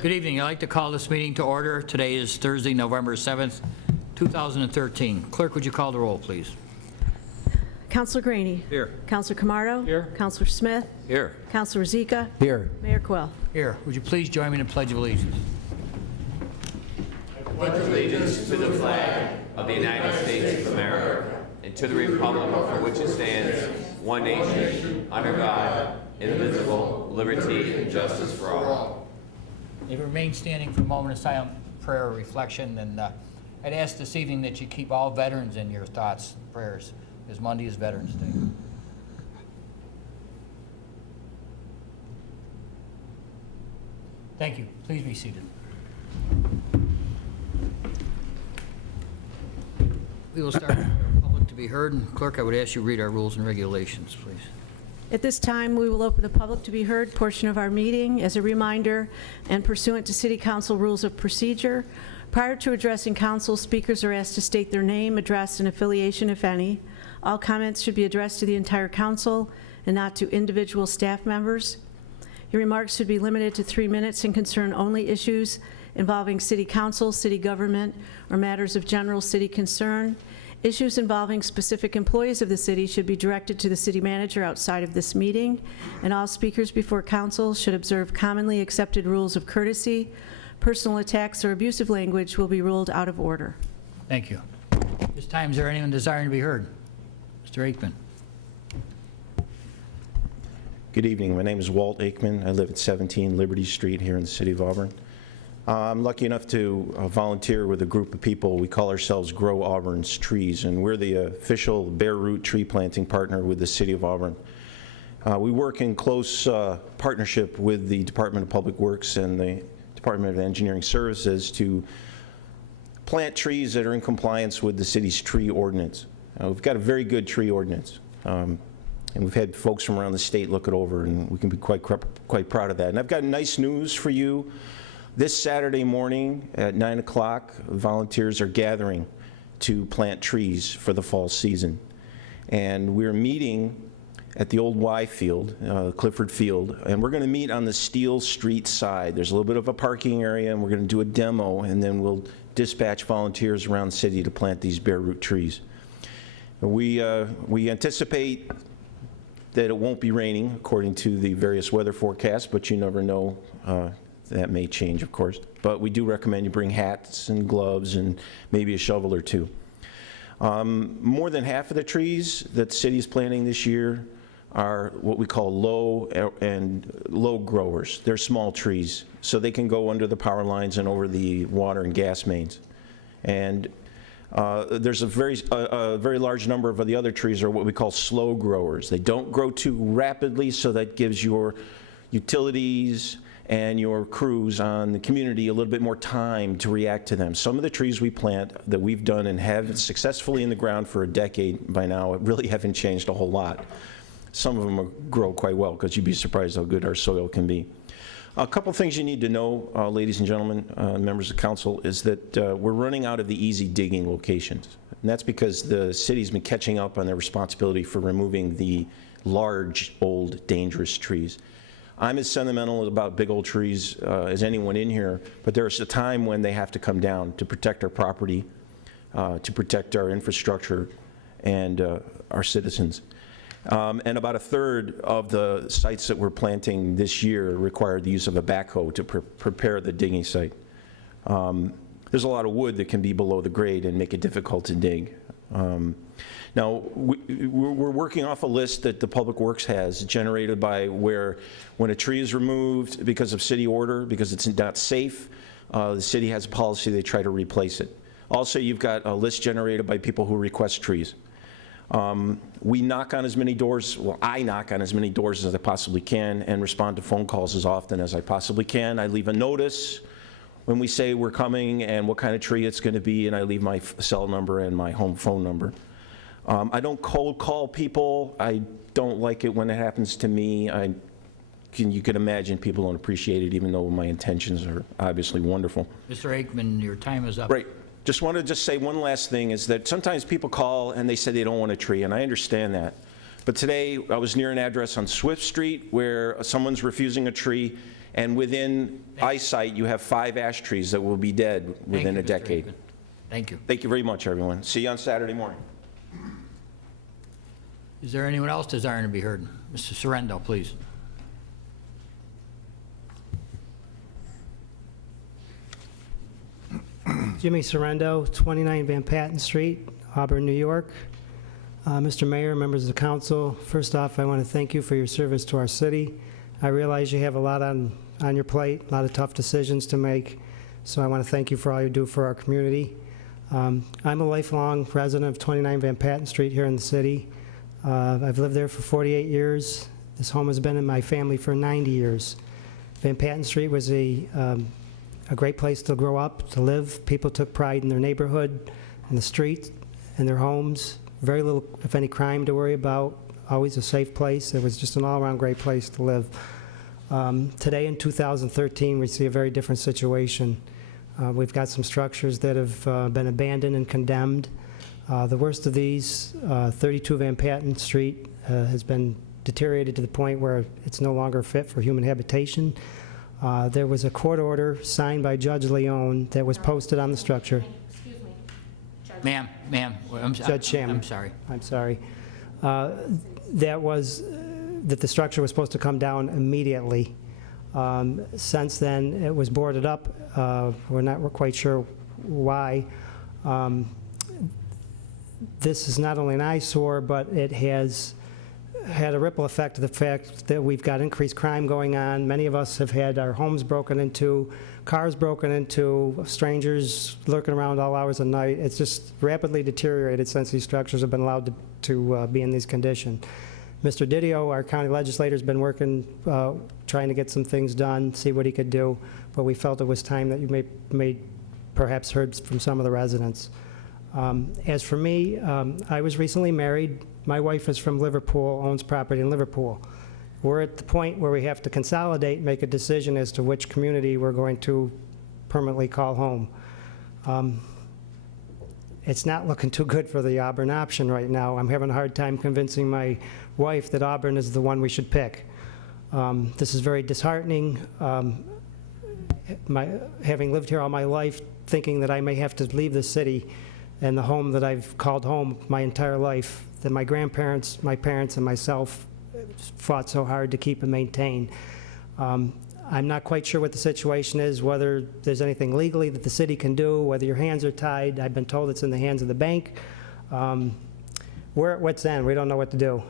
Good evening. I'd like to call this meeting to order. Today is Thursday, November 7th, 2013. Clerk, would you call the roll, please? Councilor Graney. Here. Councilor Camardo. Here. Councilor Smith. Here. Councilor Zika. Here. Mayor Quill. Here. Would you please join me in the Pledge of Allegiance? I pledge allegiance to the flag of the United States of America and to the republic for which it stands, one nation, under God, indivisible, liberty and justice for all. If you remain standing for a moment of silent prayer or reflection, then I'd ask this evening that you keep all veterans in your thoughts and prayers, because Monday is Veterans Day. Thank you. Please be seated. We will start with the public to be heard. And Clerk, I would ask you to read our rules and regulations, please. At this time, we will open the public to be heard portion of our meeting. As a reminder, and pursuant to City Council rules of procedure, prior to addressing council, speakers are asked to state their name, address, and affiliation, if any. All comments should be addressed to the entire council and not to individual staff members. Your remarks should be limited to 3 minutes and concern only issues involving City Council, city government, or matters of general city concern. Issues involving specific employees of the city should be directed to the city manager outside of this meeting, and all speakers before council should observe commonly accepted rules of courtesy. Personal attacks or abusive language will be ruled out of order. Thank you. At this time, is there anyone desiring to be heard? Mr. Aikman. Good evening. My name is Walt Aikman. I live at 17 Liberty Street here in the city of Auburn. I'm lucky enough to volunteer with a group of people. We call ourselves Grow Auburn's Trees, and we're the official bare root tree planting partner with the city of Auburn. We work in close partnership with the Department of Public Works and the Department of Engineering Services to plant trees that are in compliance with the city's tree ordinance. We've got a very good tree ordinance. And we've had folks from around the state look it over, and we can be quite proud of that. And I've got nice news for you. This Saturday morning at 9 o'clock, volunteers are gathering to plant trees for the fall season. And we're meeting at the old Y field, Clifford Field, and we're going to meet on the Steel Street side. There's a little bit of a parking area, and we're going to do a demo, and then we'll dispatch volunteers around the city to plant these bare root trees. We anticipate that it won't be raining according to the various weather forecasts, but you never know. That may change, of course. But we do recommend you bring hats and gloves and maybe a shovel or two. More than half of the trees that the city is planting this year are what we call low growers. They're small trees, so they can go under the power lines and over the water and gas mains. And there's a very large number of the other trees are what we call slow growers. They don't grow too rapidly, so that gives your utilities and your crews on the community a little bit more time to react to them. Some of the trees we plant that we've done and have successfully in the ground for a decade by now really haven't changed a whole lot. Some of them grow quite well, because you'd be surprised how good our soil can be. A couple things you need to know, ladies and gentlemen, members of council, is that we're running out of the easy digging locations. And that's because the city's been catching up on their responsibility for removing the large, old, dangerous trees. I'm as sentimental about big old trees as anyone in here, but there's a time when they have to come down to protect our property, to protect our infrastructure, and our citizens. And about a third of the sites that we're planting this year require the use of a backhoe to prepare the digging site. There's a lot of wood that can be below the grade and make it difficult to dig. Now, we're working off a list that the Public Works has generated by when a tree is removed because of city order, because it's not safe, the city has a policy they try to replace it. Also, you've got a list generated by people who request trees. We knock on as many doors, well, I knock on as many doors as I possibly can and respond to phone calls as often as I possibly can. I leave a notice when we say we're coming and what kind of tree it's going to be, and I leave my cell number and my home phone number. I don't cold call people. I don't like it when it happens to me. You can imagine people don't appreciate it, even though my intentions are obviously wonderful. Mr. Aikman, your time is up. Right. Just want to say one last thing, is that sometimes people call and they say they don't want a tree, and I understand that. But today, I was near an address on Swift Street where someone's refusing a tree, And within eyesight, you have 5 ash trees that will be dead within a Mr. decade. Aikman. Thank you. Thank you very much, everyone. See you on Saturday morning. Is there anyone else desiring to be heard? Mr. Sorrento, please. Jimmy Sorrento, 29 Van Patten Street, Auburn, New York. Mr. Mayor, members of the council, first off, I want to thank you for your service to our city. I realize you have a lot on your plate, a lot of tough decisions to make, so I want to thank you for all you do for our community. I'm a lifelong resident of 29 Van Patten Street here in the city. I've lived there for 48 years. This home has been in my family for 90 years. Van Patten Street was a great place to grow up, to live. People took pride in their neighborhood, in the street, in their homes. Very little, if any, crime to worry about. Always a safe place. It was just an all-around great place to live. Today, in 2013, we see a very different situation. We've got some structures that have been abandoned and condemned. The worst of these, 32 Van Patten Street, has been deteriorated to the point where it's no longer fit for human habitation. There was a court order signed by Judge Leone that was posted on the structure. Excuse me. Ma'am, Judge Shannon. I'm sorry. I'm sorry. That the structure was supposed to come down immediately. Since then, it was boarded up. We're quite sure why. This is not only an eyesore, but it has had a ripple effect of the fact that we've got increased crime going on. Many of us have had our homes broken into, cars broken into, strangers lurking around all hours of the night. It's just rapidly deteriorated since these structures have been allowed to be in these conditions. Mr. Didio, our county legislator, has been working, trying to get some things done, see what he could do, but we felt it was time that you may perhaps heard from some of the residents. As for me, I was recently married. My wife is from Liverpool, owns property in Liverpool. We're at the point where we have to consolidate, make a decision as to which community we're going to permanently call home. It's not looking too good for the Auburn option right now. I'm having a hard time convincing my wife that Auburn is the one we should pick. This is very disheartening. Having lived here all my life, thinking that I may have to leave the city and the home that I've called home my entire life, that my grandparents, my parents, and myself fought so hard to keep and maintain. I'm not quite sure what the situation is, whether there's anything legally that the city can do, whether your hands are tied. I've been told it's in the hands of the bank. We're at wit's end. We don't know what to do.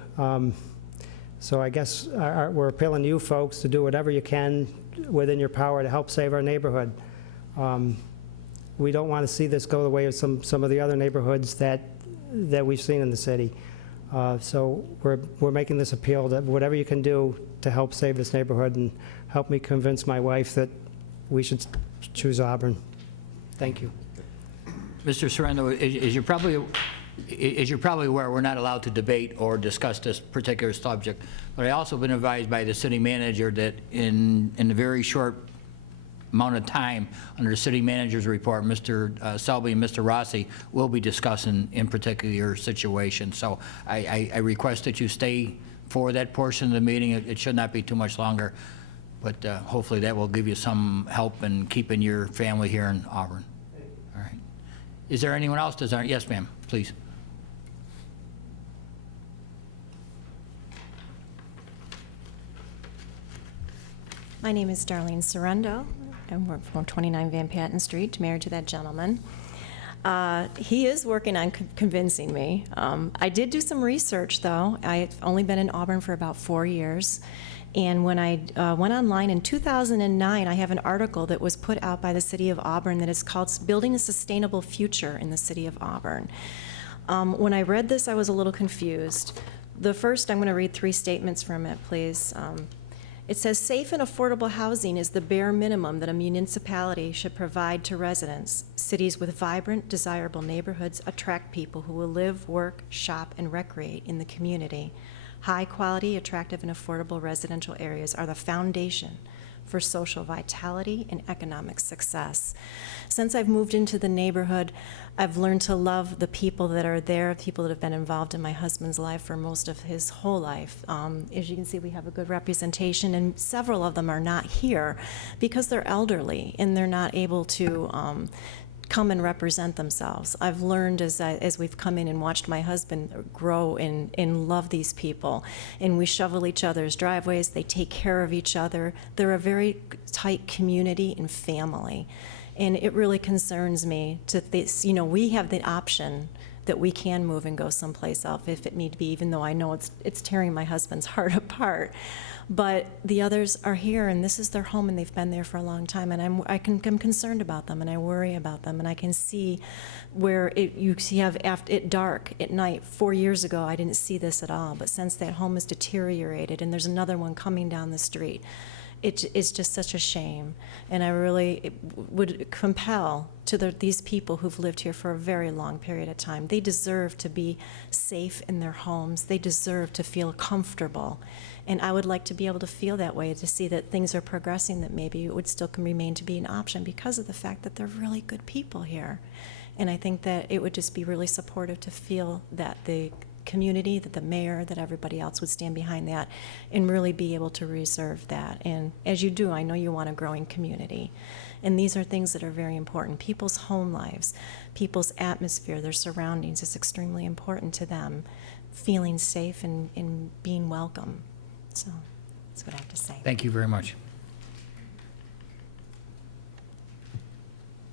So I guess we're appealing to you folks to do whatever you can within your power to help save our neighborhood. We don't want to see this go the way of some of the other neighborhoods that we've seen in the city. So we're making this appeal that whatever you can do to help save this neighborhood and help me convince my wife that we should choose Auburn. Thank you. Mr. Sorrento, as you're probably aware, we're not allowed to debate or discuss this particular subject, but I also been advised by the city manager that in the very short amount of time under the city manager's report, Mr. Selby and Mr. Rossi will be discussing in particular your situation. So I request that you stay for that portion of the meeting. It should not be too much longer, but hopefully that will give you some help in keeping your family here in Auburn. All right. Is there anyone else desiring? Yes, ma'am, please. My name is Darlene Sorrento, and we're from 29 Van Patten Street, married to that gentleman. He is working on convincing me. I did do some research, though. I've only been in Auburn for about 4 years. And when I went online in 2009, I have an article that was put out by the City of Auburn that is called Building a Sustainable Future in the City of Auburn. When I read this, I was a little confused. The first, I'm going to read 3 statements from it, please. It says, safe and affordable housing is the bare minimum that a municipality should provide to residents. Cities with vibrant, desirable neighborhoods attract people who will live, work, shop, and recreate in the community. High quality, attractive, and affordable residential areas are the foundation for social vitality and economic success. Since I've moved into the neighborhood, I've learned to love the people that are there, people that have been involved in my husband's life for most of his whole life. As you can see, we have a good representation, and several of them are not here because they're elderly and they're not able to come and represent themselves. I've learned as we've come in and watched my husband grow and love these people, and we shovel each other's driveways, they take care of each other. They're a very tight community and family, and it really concerns me to this, we have the option that we can move and go someplace else if it need be, even though I know it's tearing my husband's heart apart. But the others are here, and this is their home, and they've been there for a long time, and I'm concerned about them, and I worry about them, and I can see where you have after it dark at night. 4 years ago, I didn't see this at all, but since that home has deteriorated, and there's another one coming down the street, it's just such a shame, and I really would compel to these people who've lived here for a very long period of time. They deserve to be safe in their homes. They deserve to feel comfortable, and I would like to be able to feel that way, to see that things are progressing, that maybe it would still remain to be an option because of the fact that they're really good people here. And I think that it would just be really supportive to feel that the community, that the mayor, that everybody else would stand behind that and really be able to reserve that. And as you do, I know you want a growing community. And these are things that are very important. People's home lives, people's atmosphere, their surroundings is extremely important to them. Feeling safe and being welcome. So that's what I have to say. Thank you very much.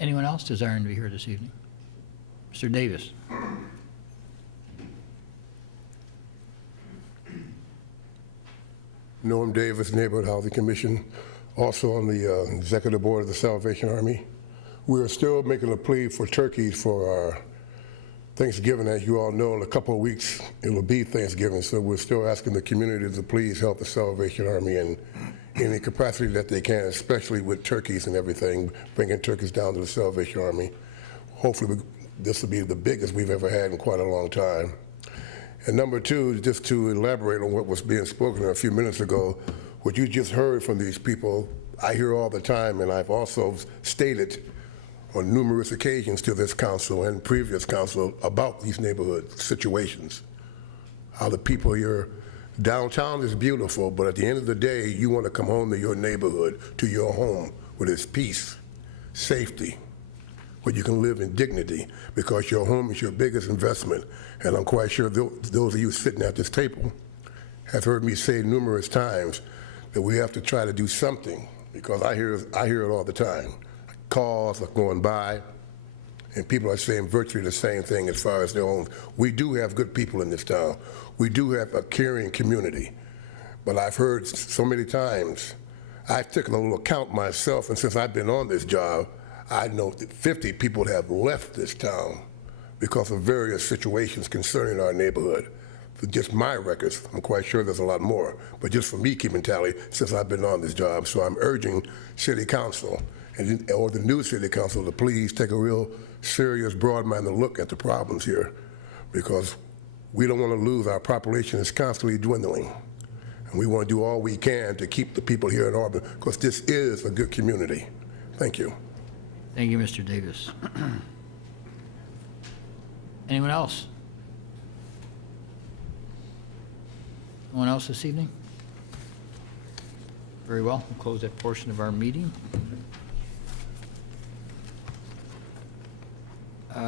Anyone else desiring to be here this evening? Mr. Davis. Norm Davis, Neighborhood Housing Commission, also on the Executive Board of the Salvation Army. We are still making a plea for turkeys for our Thanksgiving. As you all know, in a couple of weeks, it will be Thanksgiving, so we're still asking the community to please help the Salvation Army in any capacity that they can, especially with turkeys and everything, bringing turkeys down to the Salvation Army. Hopefully, this will be the biggest we've ever had in quite a long time. And number two, just to elaborate on what was being spoken a few minutes ago, what you just heard from these people, I hear all the time, and I've also stated on numerous occasions to this council and previous council about these neighborhood situations. How the people here, downtown is beautiful, but at the end of the day, you want to come home to your neighborhood, to your home, with its peace, safety, where you can live in dignity, because your home is your biggest investment. And I'm quite sure those of you sitting at this table have heard me say numerous times that we have to try to do something, because I hear it all the time. Calls are going by, and people are saying virtually the same thing as far as their own. We do have good people in this town. We do have a caring community, but I've heard so many times, I've taken a little count myself, and since I've been on this job, I know that 50 people have left this town because of various situations concerning our neighborhood. For just my records, I'm quite sure there's a lot more, but just for me keeping tally since I've been on this job. So I'm urging City Council or the new City Council to please take a real serious, broad-minded look at the problems here, because we don't want to lose. Our population is constantly dwindling, and we want to do all we can to keep the people here in Auburn, because this is a good community. Thank you. Thank you, Mr. Davis. Anyone else? Anyone else this evening? Very well. We'll close that portion of our meeting.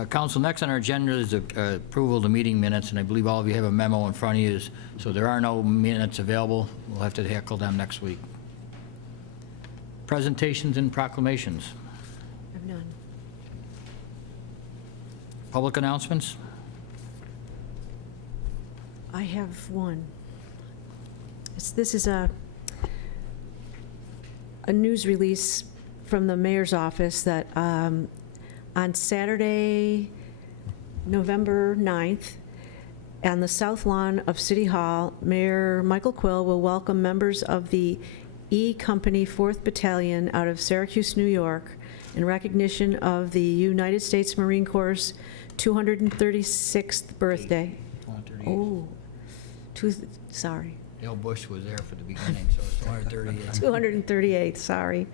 Council, next on our agenda is approval of the meeting minutes, and I believe all of you have a memo in front of you, so there are no minutes available. We'll have to tackle them next week. Presentations and proclamations. I have none. Public announcements? I have one. This is a news release from the mayor's office that on Saturday, November 9th, on the south lawn of City Hall, Mayor Michael Quill will welcome members of the E Company 4th Battalion out of Syracuse, New York, in recognition of the United States Marine Corps' 236th birthday. 238. Oh, sorry. Dale Bush was there for the beginning, so it's 238. 238th, sorry.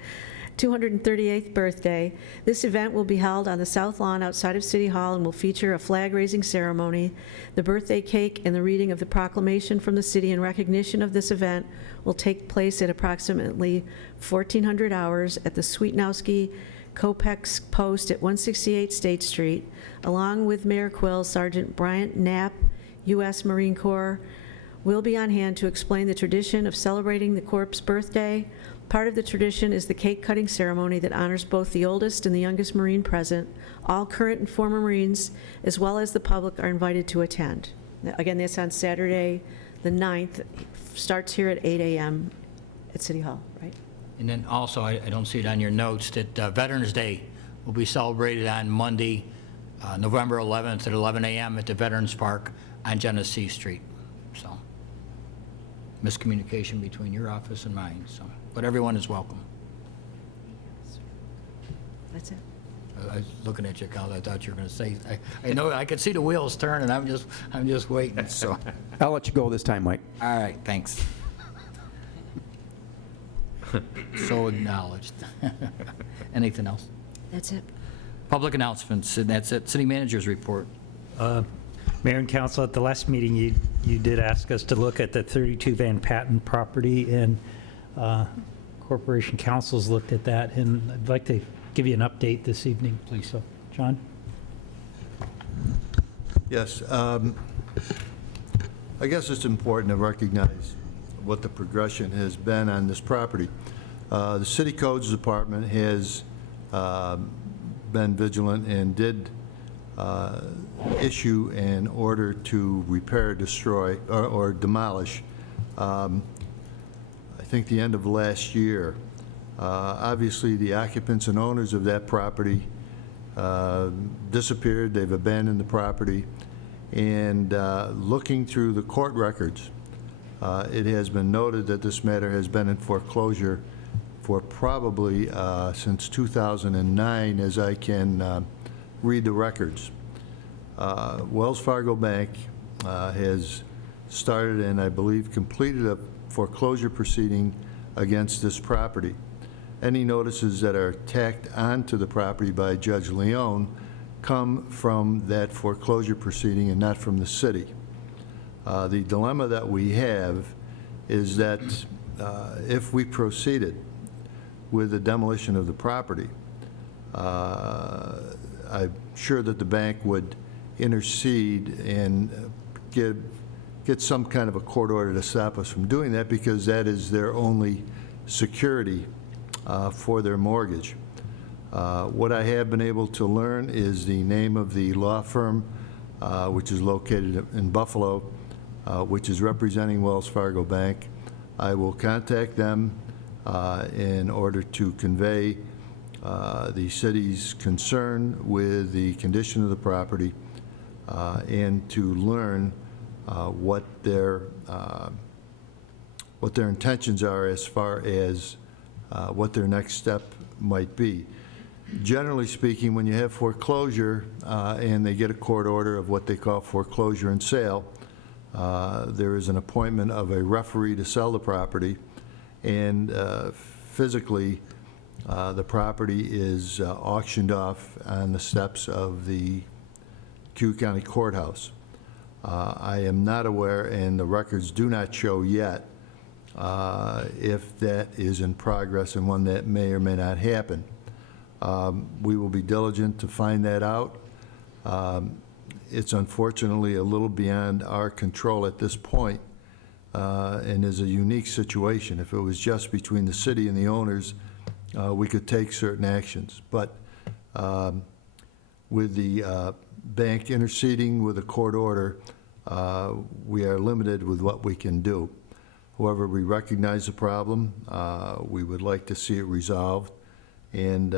238th birthday. This event will be held on the South Lawn outside of City Hall and will feature a flag-raising ceremony. The birthday cake and the reading of the proclamation from the city in recognition of this event will take place at approximately 1400 hours at the Sweetnowski Copex Post at 168 State Street, along with Mayor Quill. Sergeant Bryant Knapp, U.S. Marine Corps, will be on hand to explain the tradition of celebrating the Corps' birthday. Part of the tradition is the cake-cutting ceremony that honors both the oldest and the youngest Marine present. All current and former Marines, as well as the public, are invited to attend. Again, that's on Saturday, the 9th. Starts here at 8 a.m. at City Hall, right? And then also, I don't see it on your notes, that Veterans Day will be celebrated on Monday, November 11th at 11 a.m. at the Veterans Park on Genesee Street. So, miscommunication between your office and mine, so, but everyone is welcome. That's it. I was looking at you, Kyle, I thought you were going to say, I know, I could see the wheels turn, and I'm just waiting, so. I'll let you go this time, Mike. All right, thanks. So acknowledged. Anything else? That's it. Public announcements, and that's it. City Manager's report. Mayor and Council, at the last meeting, you did ask us to look at the 32 Van Patten property, and Corporation Council's looked at that, and I'd like to give you an update this evening, please. So, John? Yes. I guess it's important to recognize what the progression has been on this property. The City Codes Department has been vigilant and did issue an order to repair, destroy, or demolish, I think the end of last year. Obviously, the occupants and owners of that property disappeared. They've abandoned the property. And looking through the court records, it has been noted that this matter has been in foreclosure for probably since 2009, as I can read the records. Wells Fargo Bank has started and I believe completed a foreclosure proceeding against this property. Any notices that are tacked onto the property by Judge Leone come from that foreclosure proceeding and not from the city. The dilemma that we have is that if we proceeded with the demolition of the property, I'm sure that the bank would intercede and get some kind of a court order to stop us from doing that, because that is their only security for their mortgage. What I have been able to learn is the name of the law firm, which is located in Buffalo, which is representing Wells Fargo Bank. I will contact them in order to convey the city's concern with the condition of the property and to learn what their intentions are as far as what their next step might be. Generally speaking, when you have foreclosure and they get a court order of what they call foreclosure and sale, there is an appointment of a referee to sell the property, and physically the property is auctioned off on the steps of the Q County Courthouse. I am not aware, and the records do not show yet, if that is in progress and when that may or may not happen. We will be diligent to find that out. It's unfortunately a little beyond our control at this point, and is a unique situation. If it was just between the city and the owners, we could take certain actions. But with the bank interceding with a court order, we are limited with what we can do. However, we recognize the problem. We would like to see it resolved, and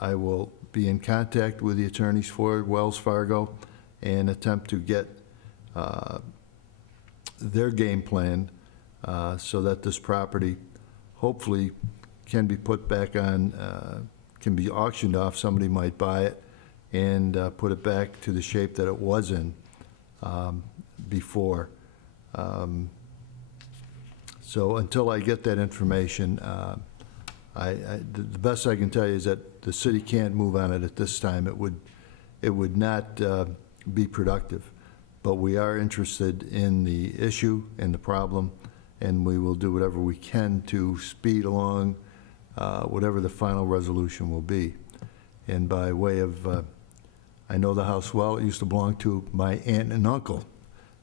I will be in contact with the attorneys for Wells Fargo and attempt to get their game plan so that this property hopefully can be put back on, can be auctioned off. Somebody might buy it and put it back to the shape that it was in before. So until I get that information, the best I can tell you is that the city can't move on it at this time. It would not be productive. But we are interested in the issue and the problem, and we will do whatever we can to speed along whatever the final resolution will be. And by way of, I know the house well. It used to belong to my aunt and uncle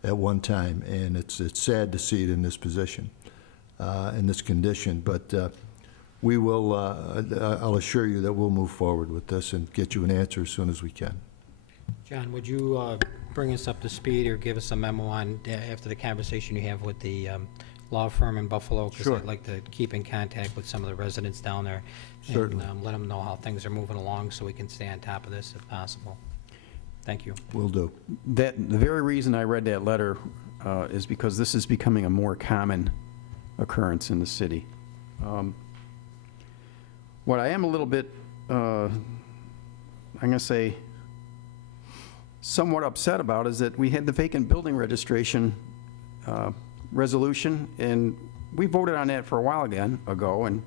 at one time, and it's sad to see it in this position, in this condition. But we will, I'll assure you that we'll move forward with this and get you an answer as soon as we can. John, would you bring us up to speed or give us a memo on, after the conversation you have with the law firm in Buffalo? Sure. Because I'd like to keep in contact with some of the residents down there. Certainly. And let them know how things are moving along so we can stay on top of this if possible. Thank you. Will do. The very reason I read that letter is because this is becoming a more common occurrence in the city. What I am a little bit, I'm going to say, somewhat upset about is that we had the vacant building registration resolution, and we voted on that for a while ago, and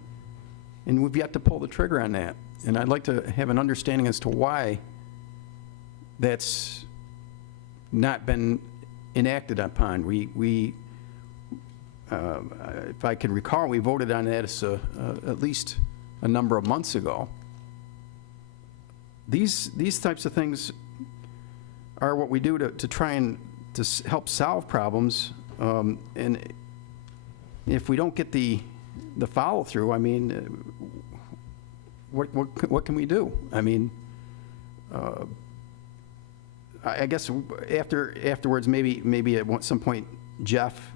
we've yet to pull the trigger on that. And I'd like to have an understanding as to why that's not been enacted upon. If I can recall, we voted on that at least a number of months ago. These types of things are what we do to try and to help solve problems, and if we don't get the follow through, I mean, what can we do? I mean, I guess afterwards, maybe at some point, Jeff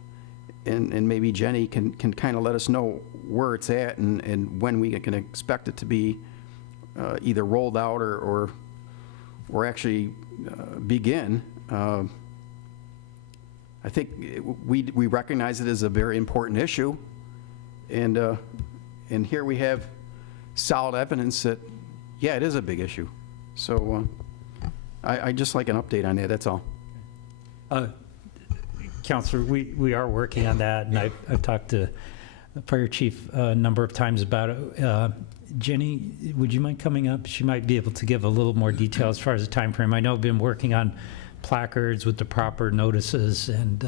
and maybe Jenny can kind of let us know where it's at and when we can expect it to be either rolled out or actually begin. I think we recognize it as a very important issue, and here we have solid evidence that, yeah, it is a big issue. So I'd just like an update on that, that's all. Counselor, we are working on that, and I've talked to the fire chief a number of times about it. Jenny, would you mind coming up? She might be able to give a little more detail as far as the time frame. I know I've been working on placards with the proper notices and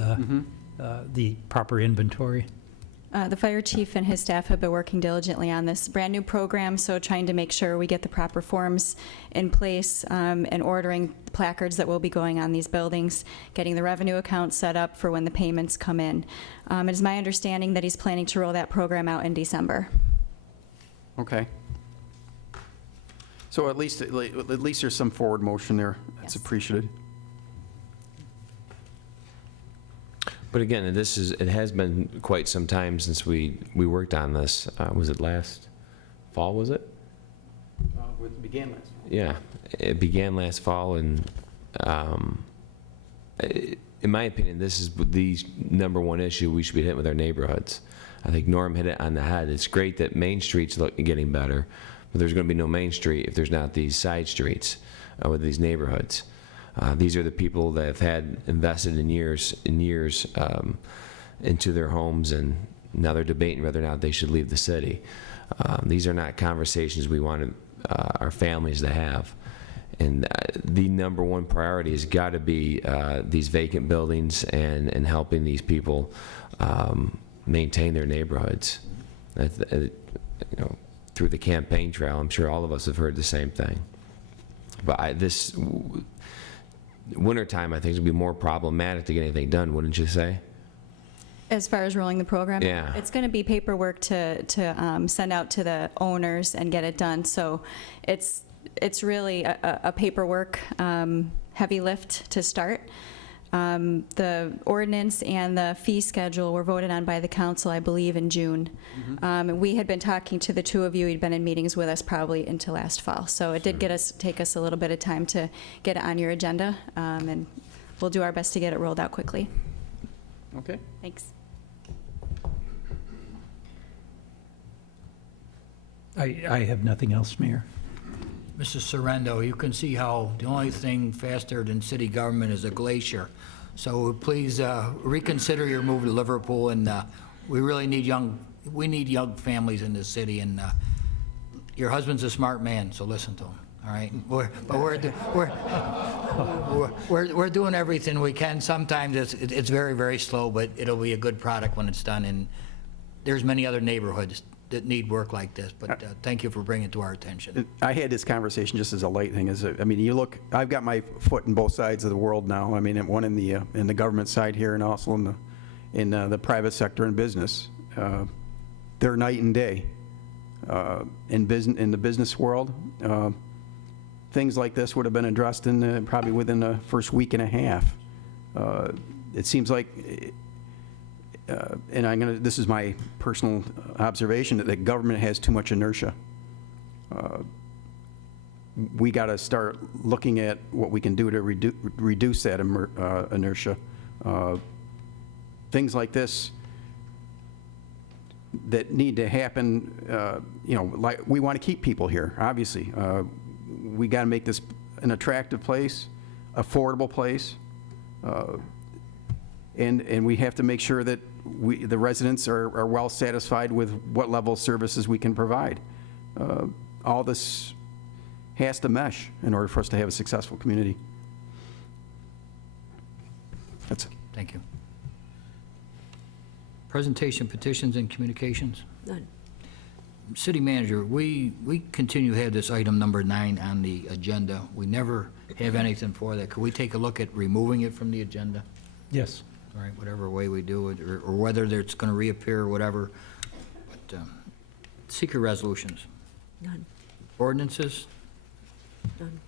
the proper inventory. The fire chief and his staff have been working diligently on this brand new program, so trying to make sure we get the proper forms in place and ordering placards that will be going on these buildings, getting the revenue account set up for when the payments come in. It is my understanding that he's planning to roll that program out in December. Okay. So at least there's some forward motion there. That's Yes. appreciated. But again, it has been quite some time since we worked on this. Was it last fall, was it? It began last fall. Yeah, it began last fall, and in my opinion, this is the number one issue we should be hitting with our neighborhoods. I think Norm hit it on the head. It's great that Main Street's getting better, but there's going to be no Main Street if there's not these side streets with these neighborhoods. These are the people that have had invested in years into their homes, and now they're debating whether or not they should leave the city. These are not conversations we want our families to have. And the number one priority has got to be these vacant buildings and helping these people maintain their neighborhoods. Through the campaign trail, I'm sure all of us have heard the same thing. But this wintertime, I think, is going to be more problematic to get anything done, wouldn't you say? As far as rolling the program? Yeah. It's going to be paperwork to send out to the owners and get it done. So it's really a paperwork heavy lift to start. The ordinance and the fee schedule were voted on by the council, I believe, in June. We had been talking to the two of you. You'd been in meetings with us probably into last fall. So it did take us a little bit of time to get it on your agenda, and we'll do our best to get it rolled out quickly. Okay. Thanks. I have nothing else, Mayor. Mrs. Sorrento, you can see how the only thing faster than city government is a glacier. So please reconsider your move to Liverpool, and We really need we need young families in this city, and your husband's a smart man, so listen to him, all right? We're doing everything we can. Sometimes it's very, very slow, but it'll be a good product when it's done, and there's many other neighborhoods that need work like this, but thank you for bringing it to our attention. I had this conversation just as a light thing. I mean, you look, I've got my foot in both sides of the world now. I mean, one in the government side here, and also in the private sector and business. They're night and day. In the business world, things like this would have been addressed probably within the first week and a half. It seems like, and this is my personal observation, that the government has too much inertia. We got to start looking at what we can do to reduce that inertia. Things like this that need to happen, like we want to keep people here, obviously. We got to make this an attractive place, affordable place, and we have to make sure that the residents are well satisfied with what level of services we can provide. All this has to mesh in order for us to have a successful community. That's it. Thank you. Presentation, petitions, and communications? None. City manager, we continue to have this item number 9 on the agenda. We never have anything for that. Could we take a look at removing it from the agenda? Yes. All right, whatever way we do it, or whether it's going to reappear or whatever. But secret resolutions? None. Ordinances? None.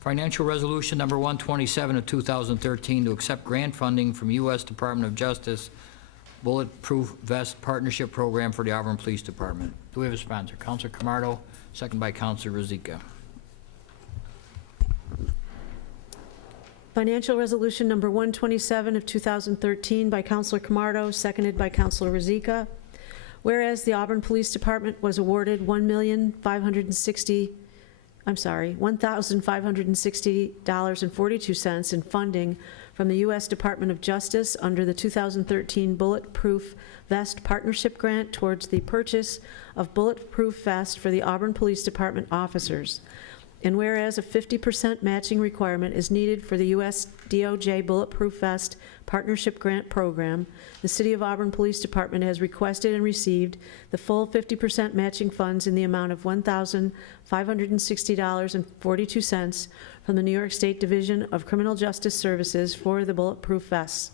Financial resolution number 127 of 2013 to accept grant funding from U.S. Department of Justice Bulletproof Vest Partnership Program for the Auburn Police Department. Do we have a sponsor? Councilor Camardo, second by Councilor Rozika. Financial resolution number 127 of 2013 by Councilor Camardo, seconded by Councilor Rozika. Whereas the Auburn Police Department was awarded $1,560.42 in funding from the U.S. Department of Justice under the 2013 Bulletproof Vest Partnership Grant towards the purchase of bulletproof vests for the Auburn Police Department officers. And whereas a 50% matching requirement is needed for the U.S. DOJ Bulletproof Vest Partnership Grant Program, the City of Auburn Police Department has requested and received the full 50% matching funds in the amount of $1,560.42 from the New York State Division of Criminal Justice Services for the bulletproof vests.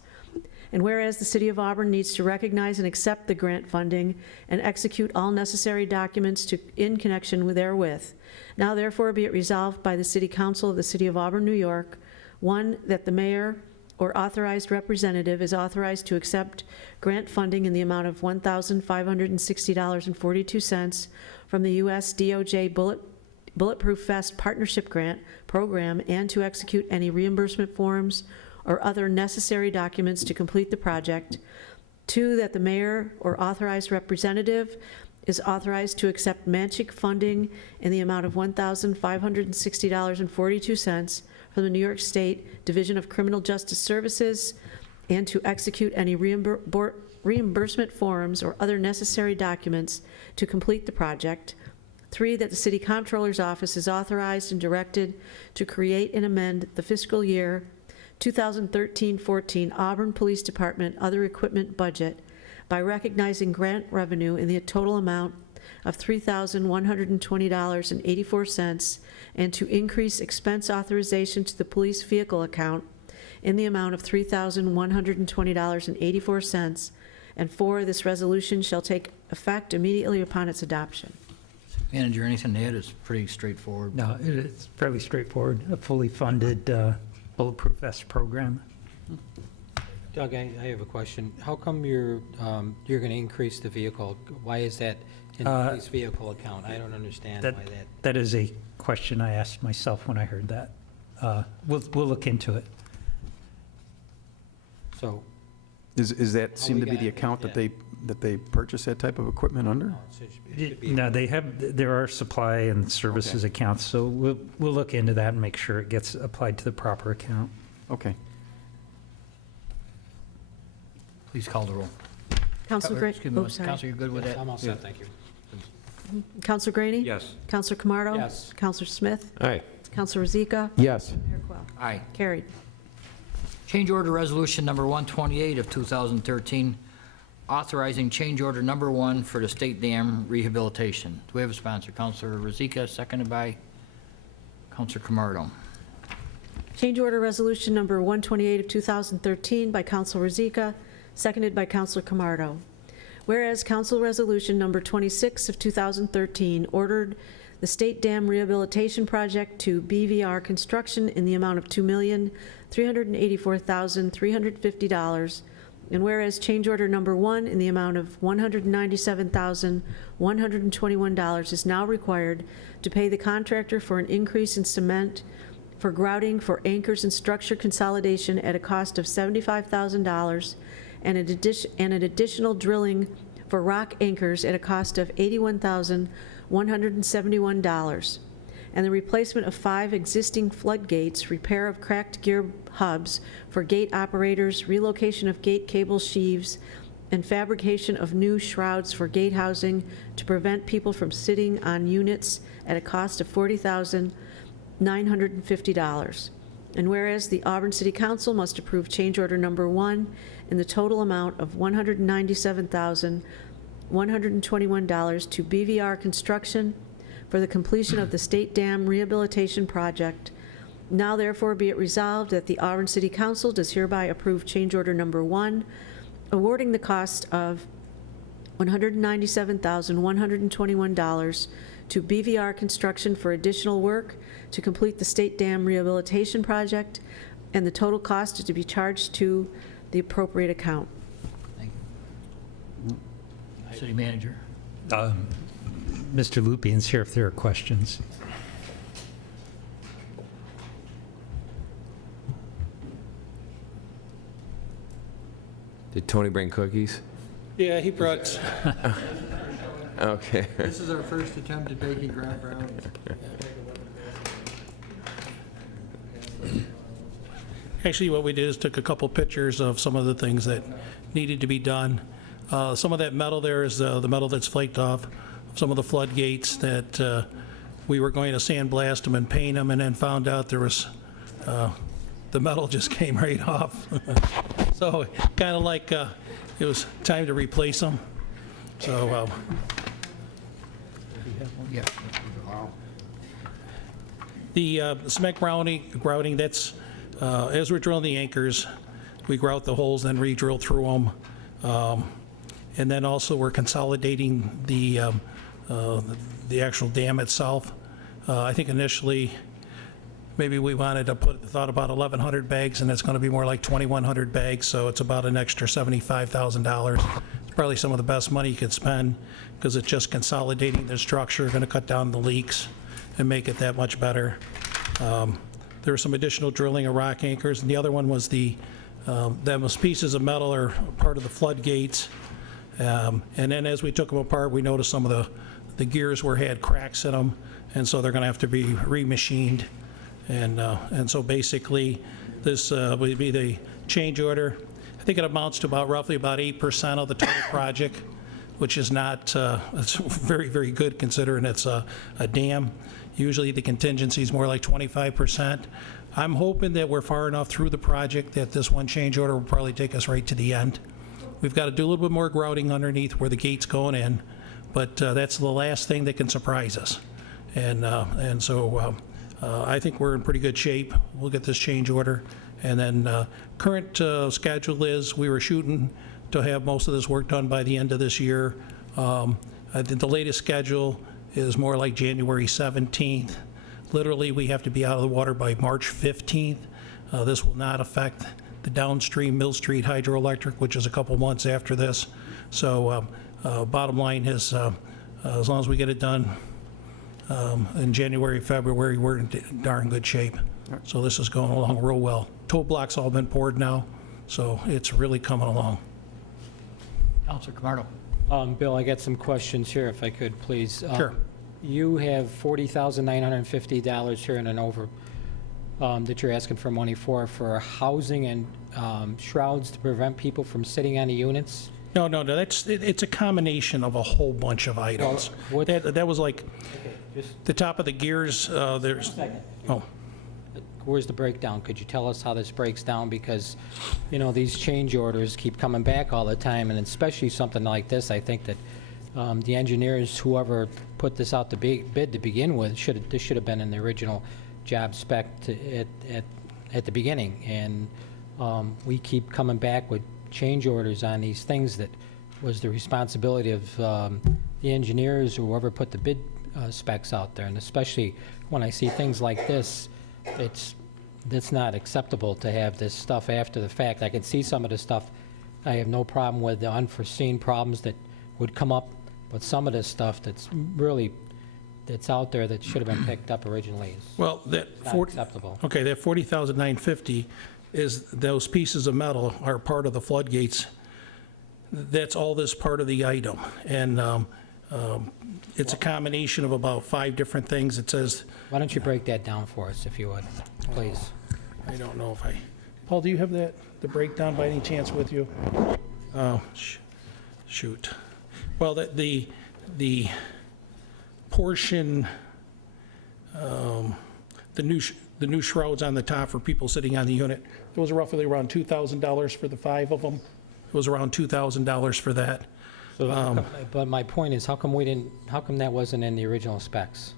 And whereas the City of Auburn needs to recognize and accept the grant funding and execute all necessary documents in connection therewith, now therefore be it resolved by the City Council of the City of Auburn, New York, 1, that the mayor or authorized representative is authorized to accept grant funding in the amount of $1,560.42 from the U.S. DOJ Bulletproof Vest Partnership Grant Program and to execute any reimbursement forms or other necessary documents to complete the project. 2, that the mayor or authorized representative is authorized to accept matching funding in the amount of $1,560.42 from the New York State Division of Criminal Justice Services and to execute any reimbursement forms or other necessary documents to complete the project. 3, that the City Comptroller's Office is authorized and directed to create and amend the fiscal year 2013-14 Auburn Police Department other equipment budget by recognizing grant revenue in the total amount of $3,120.84 and to increase expense authorization to the police vehicle account in the amount of $3,120.84. And 4, this resolution shall take effect immediately upon its adoption. Manager, anything to add? It's pretty straightforward. No, it's fairly straightforward, a fully funded bulletproof vest program. Doug, I have a question. How come you're going to increase the vehicle? Why is that in the police vehicle account? I don't understand why that. That is a question I asked myself when I heard that. We'll look into it. So. Is that seem to be the got- account yeah. that they purchase that type of equipment under? No, it should be. No, there are supply and services accounts, so we'll look into that and make sure it gets applied to the proper account. Okay. Please call the roll. Counselor Gray, Excuse me, oh, sorry. Counselor, you're good with that? I'm all set, thank you. Counselor Graney? Yes. Counselor Camardo? Yes. Counselor Smith? Aye. Counselor Rozika? Yes. Mayor Quell. Aye. Carried. Change order resolution number 128 of 2013, authorizing change order number 1 for the State Dam rehabilitation. Do we have a sponsor? Counselor Rozika, seconded by Counselor Camardo. Change order resolution number 128 of 2013 by Counselor Rozika, seconded by Counselor Camardo. Whereas Council Resolution number 26 of 2013 ordered the State Dam Rehabilitation Project to BVR Construction in the amount of $2,384,350, and whereas change order number 1 in the amount of $197,121 is now required to pay the contractor for an increase in cement for grouting for anchors and structure consolidation at a cost of $75,000, and an additional drilling for rock anchors at a cost of $81,171, and the replacement of 5 existing floodgates, repair of cracked gear hubs for gate operators, relocation of gate cable sheaves, and fabrication of new shrouds for gate housing to prevent people from sitting on units at a cost of $40,950. And whereas the Auburn City Council must approve change order number 1 in the total amount of $197,121 to BVR Construction for the completion of the State Dam Rehabilitation Project, now therefore be it resolved that the Auburn City Council does hereby approve change order number 1, awarding the cost of $197,121 to BVR Construction for additional work to complete the State Dam Rehabilitation Project, and the total cost is to be charged to the appropriate account. Thank you. City Manager. Mr. Lupien's here if there are questions. Did Tony bring cookies? Yeah, he brought, Okay. This is our first attempt at baking ground brownies. actually what we did is took a couple pictures of some of the things that needed to be done. Some of that metal there is the metal that's flaked off, some of the floodgates that we were going to sandblast them and paint them, and then found out there was, the metal just came right off. So kind of like it was time to replace them. So Yeah. the cement grouting, that's, as we're drilling the anchors, we grout the holes, then re-drill through them. And then also we're consolidating the actual dam itself. I think initially, maybe we wanted to thought about 1,100 bags, and it's going to be more like 2,100 bags, so it's about an extra $75,000. It's probably some of the best money you could spend, because it's just consolidating the structure, going to cut down the leaks and make it that much better. There was some additional drilling of rock anchors, and the other one was those pieces of metal are part of the floodgates. And then as we took them apart, we noticed some of the gears had cracks in them, and so they're going to have to be remachined. And so basically, this would be the change order. I think it amounts to roughly about 8% of the total project, which is not, it's very, very good considering it's a dam. Usually the contingency is more like 25%. I'm hoping that we're far enough through the project that this one change order will probably take us right to the end. We've got to do a little bit more grouting underneath where the gate's going in, but that's the last thing that can surprise us. And so I think we're in pretty good shape. We'll get this change order. And then current schedule is we were shooting to have most of this work done by the end of this year. I think the latest schedule is more like January 17th. Literally, we have to be out of the water by March 15th. This will not affect the downstream Mill Street hydroelectric, which is a couple months after this. So bottom line is, as long as we get it done in January, February, we're in darn good shape. So this is going along real well. Toe blocks all been poured now, so it's really coming along. Councilor Camardo. Bill, I got some questions here, if I could, please. Sure. You have $40,950 here in an over, that you're asking for money for housing and shrouds to prevent people from sitting on the units? No, it's a combination of a whole bunch of items. what- That was like, Just the top of the gears, there's, second. oh, Where's the breakdown? Could you tell us how this breaks down? Because, you know, these change orders keep coming back all the time, and especially something like this, I think that the engineers, whoever put this out to bid to begin with, this should have been in the original job spec at the beginning. And we keep coming back with change orders on these things that was the responsibility of the engineers or whoever put the bid specs out there. And especially when I see things like this, that's not acceptable to have this stuff after the fact. I can see some of the stuff. I have no problem with the unforeseen problems that would come up, but some of this stuff that's out there that should have been picked up originally is well, that not 40, acceptable. okay, that 40,950 is, those pieces of metal are part of the floodgates. That's all this part of the item. And it's a combination of about 5 different things. It says, Why don't you break that down for us, if you would, please? I don't know if Paul, do you have the breakdown by any chance with you? Oh, shoot. Well, the portion, the new shrouds on the top for people sitting on the unit, it was roughly around $2,000 for the 5 of them. It was around $2,000 for that. So, but my point is, how come that wasn't in the original specs?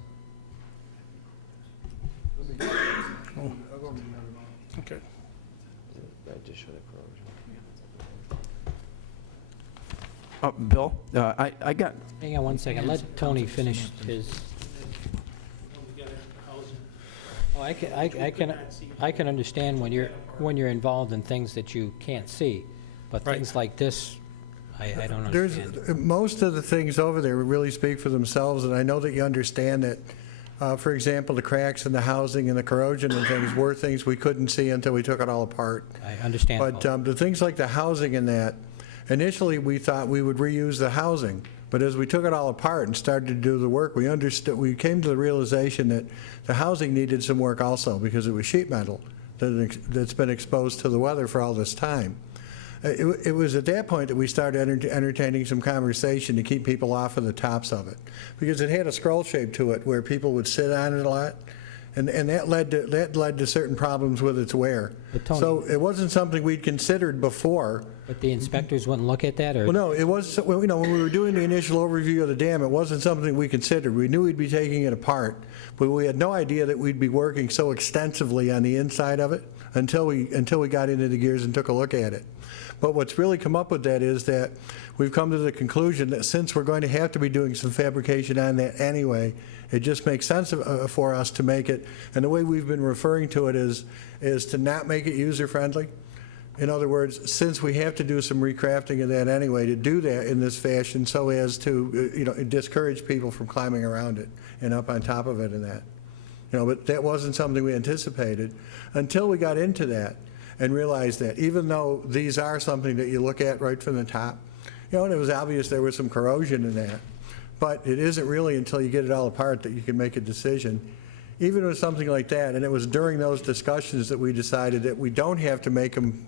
Okay. Bill, I got, Hang on one second, let Tony finish his. Oh, I can understand when you're involved in things that you can't see, but Right. things like this, I don't understand. Most of the things over there really speak for themselves, and I know that you understand that, for example, the cracks in the housing and the corrosion and things were things we couldn't see until we took it all apart. I understand. But the things like the housing and that, initially we thought we would reuse the housing, but as we took it all apart and started to do the work, we came to the realization that the housing needed some work also because it was sheet metal that's been exposed to the weather for all this time. It was at that point that we started entertaining some conversation to keep people off of the tops of it, because it had a scroll shape to it where people would sit on it a lot, and that led to certain problems with its wear. But Tony- So it wasn't something we'd considered before. But the inspectors wouldn't look at that, or? Well, no, it was, when we were doing the initial overview of the dam, it wasn't something we considered. We knew we'd be taking it apart, but we had no idea that we'd be working so extensively on the inside of it until we got into the gears and took a look at it. But what's really come up with that is that we've come to the conclusion that since we're going to have to be doing some fabrication on that anyway, it just makes sense for us to make it, and the way we've been referring to it is to not make it user-friendly. In other words, since we have to do some recrafting of that anyway, to do that in this fashion so as to, discourage people from climbing around it and up on top of it and that. But that wasn't something we anticipated until we got into that and realized that even though these are something that you look at right from the top, and it was obvious there was some corrosion in that, but it isn't really until you get it all apart that you can make a decision. Even with something like that, and it was during those discussions that we decided that we don't have to make them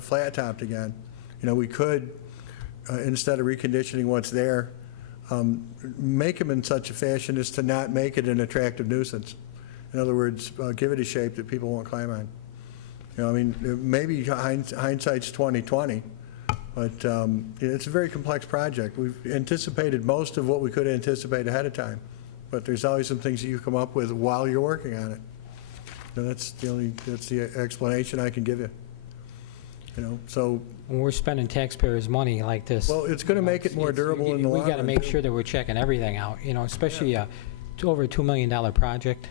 flat-topped again. We could, instead of reconditioning what's there, make them in such a fashion as to not make it an attractive nuisance. In other words, give it a shape that people won't climb on. Maybe hindsight's 20/20, but it's a very complex project. We've anticipated most of what we could anticipate ahead of time, but there's always some things that you come up with while you're working on it. That's the explanation I can give you. So. When we're spending taxpayers' money like this. Well, it's going to make it more durable in the long run. We got to make sure that we're checking everything out, especially over a $2 million project.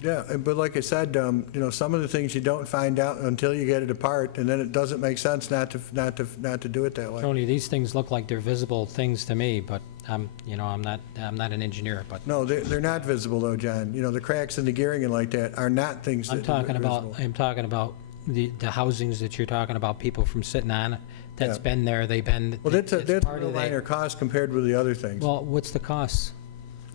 Yeah, but like I said, some of the things you don't find out until you get it apart, and then it doesn't make sense not to do it that way. Tony, these things look like they're visible things to me, but I'm not an engineer, but. No, they're not visible though, John. The cracks in the gearing and like that are not things that are visible. I'm talking about the housings that you're talking about, people from sitting on it, that's been there, they've been. Well, that's a minor cost compared with the other things. Well, what's the cost?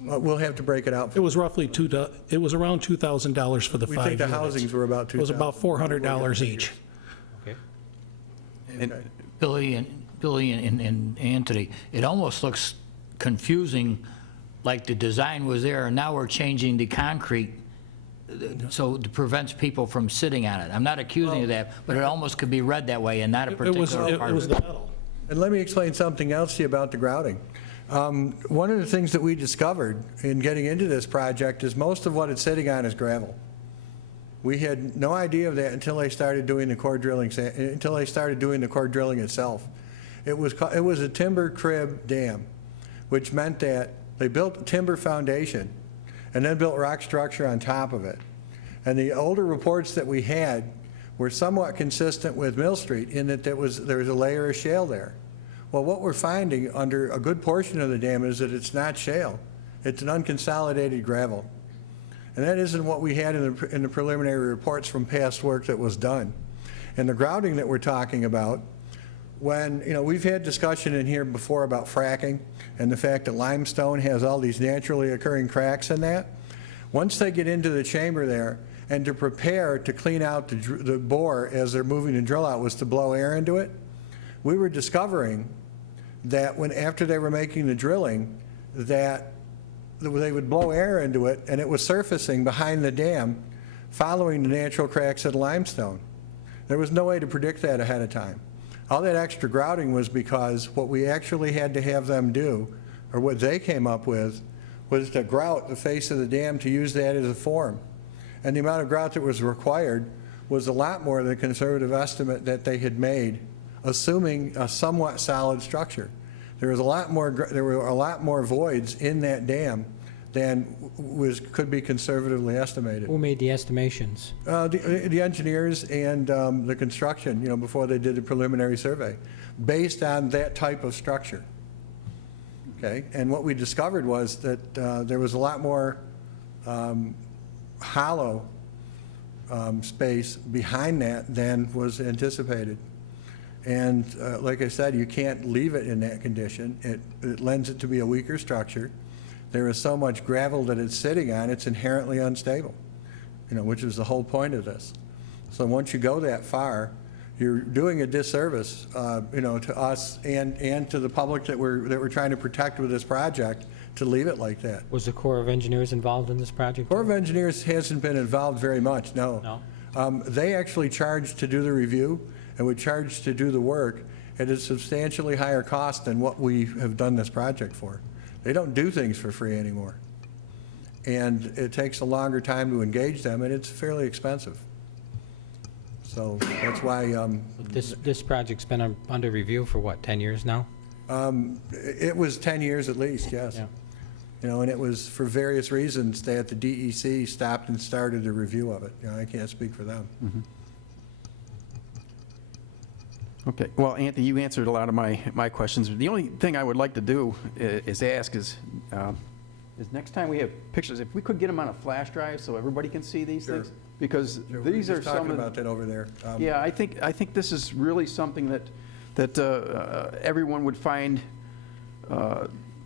We'll have to break it out. It was roughly it was around $2,000 for the 5 We think the units. housings were about $2,000. It was about $400 each. Okay. Billy, and Billy and Anthony, it almost looks confusing, like the design was there, and now we're changing the concrete so it prevents people from sitting on it. I'm not accusing you of that, but it almost could be read that way and not a particular part It was of the it. metal. And let me explain something else to you about the grouting. One of the things that we discovered in getting into this project is most of what it's sitting on is gravel. We had no idea of that until they started doing the core drilling, itself. It was a timber crib dam, which meant that they built a timber foundation and then built rock structure on top of it. And the older reports that we had were somewhat consistent with Mill Street in that there was a layer of shale there. Well, what we're finding under a good portion of the dam is that it's not shale. It's an unconsolidated gravel. And that isn't what we had in the preliminary reports from past work that was done. And the grouting that we're talking about, when, we've had discussion in here before about fracking and the fact that limestone has all these naturally occurring cracks in that. Once they get into the chamber there and to prepare to clean out the bore as they're moving the drill out was to blow air into it, we were discovering that after they were making the drilling, that they would blow air into it and it was surfacing behind the dam following the natural cracks of the limestone. There was no way to predict that ahead of time. All that extra grouting was because what we actually had to have them do, or what they came up with, was to grout the face of the dam to use that as a form. And the amount of grout that was required was a lot more than the conservative estimate that they had made, assuming a somewhat solid structure. There were a lot more voids in that dam than could be conservatively estimated. Who made the estimations? The engineers and the construction, before they did the preliminary survey, based on that type of structure. Okay, and what we discovered was that there was a lot more hollow space behind that than was anticipated. And like I said, you can't leave it in that condition. It lends it to be a weaker structure. There is so much gravel that it's sitting on, it's inherently unstable, which is the whole point of this. So once you go that far, you're doing a disservice, to us and to the public that we're trying to protect with this project to leave it like that. Was the Corps of Engineers involved in this project? Corps of Engineers hasn't been involved very much, no. No? They actually charged to do the review and would charge to do the work at a substantially higher cost than what we have done this project for. They don't do things for free anymore. And it takes a longer time to engage them, and it's fairly expensive. So that's why This project's been under review for what, 10 years now? it was 10 years at least, yes. Yeah. And it was for various reasons that the DEC stopped and started a review of it. I can't speak for them. Mm-hmm. Okay, well, Anthony, you answered a lot of my questions. The only thing I would like to do is ask is next time we have pictures, if we could get them on a flash drive so everybody can see these things? Because these are some talking about that over there. Yeah, I think this is really something that everyone would find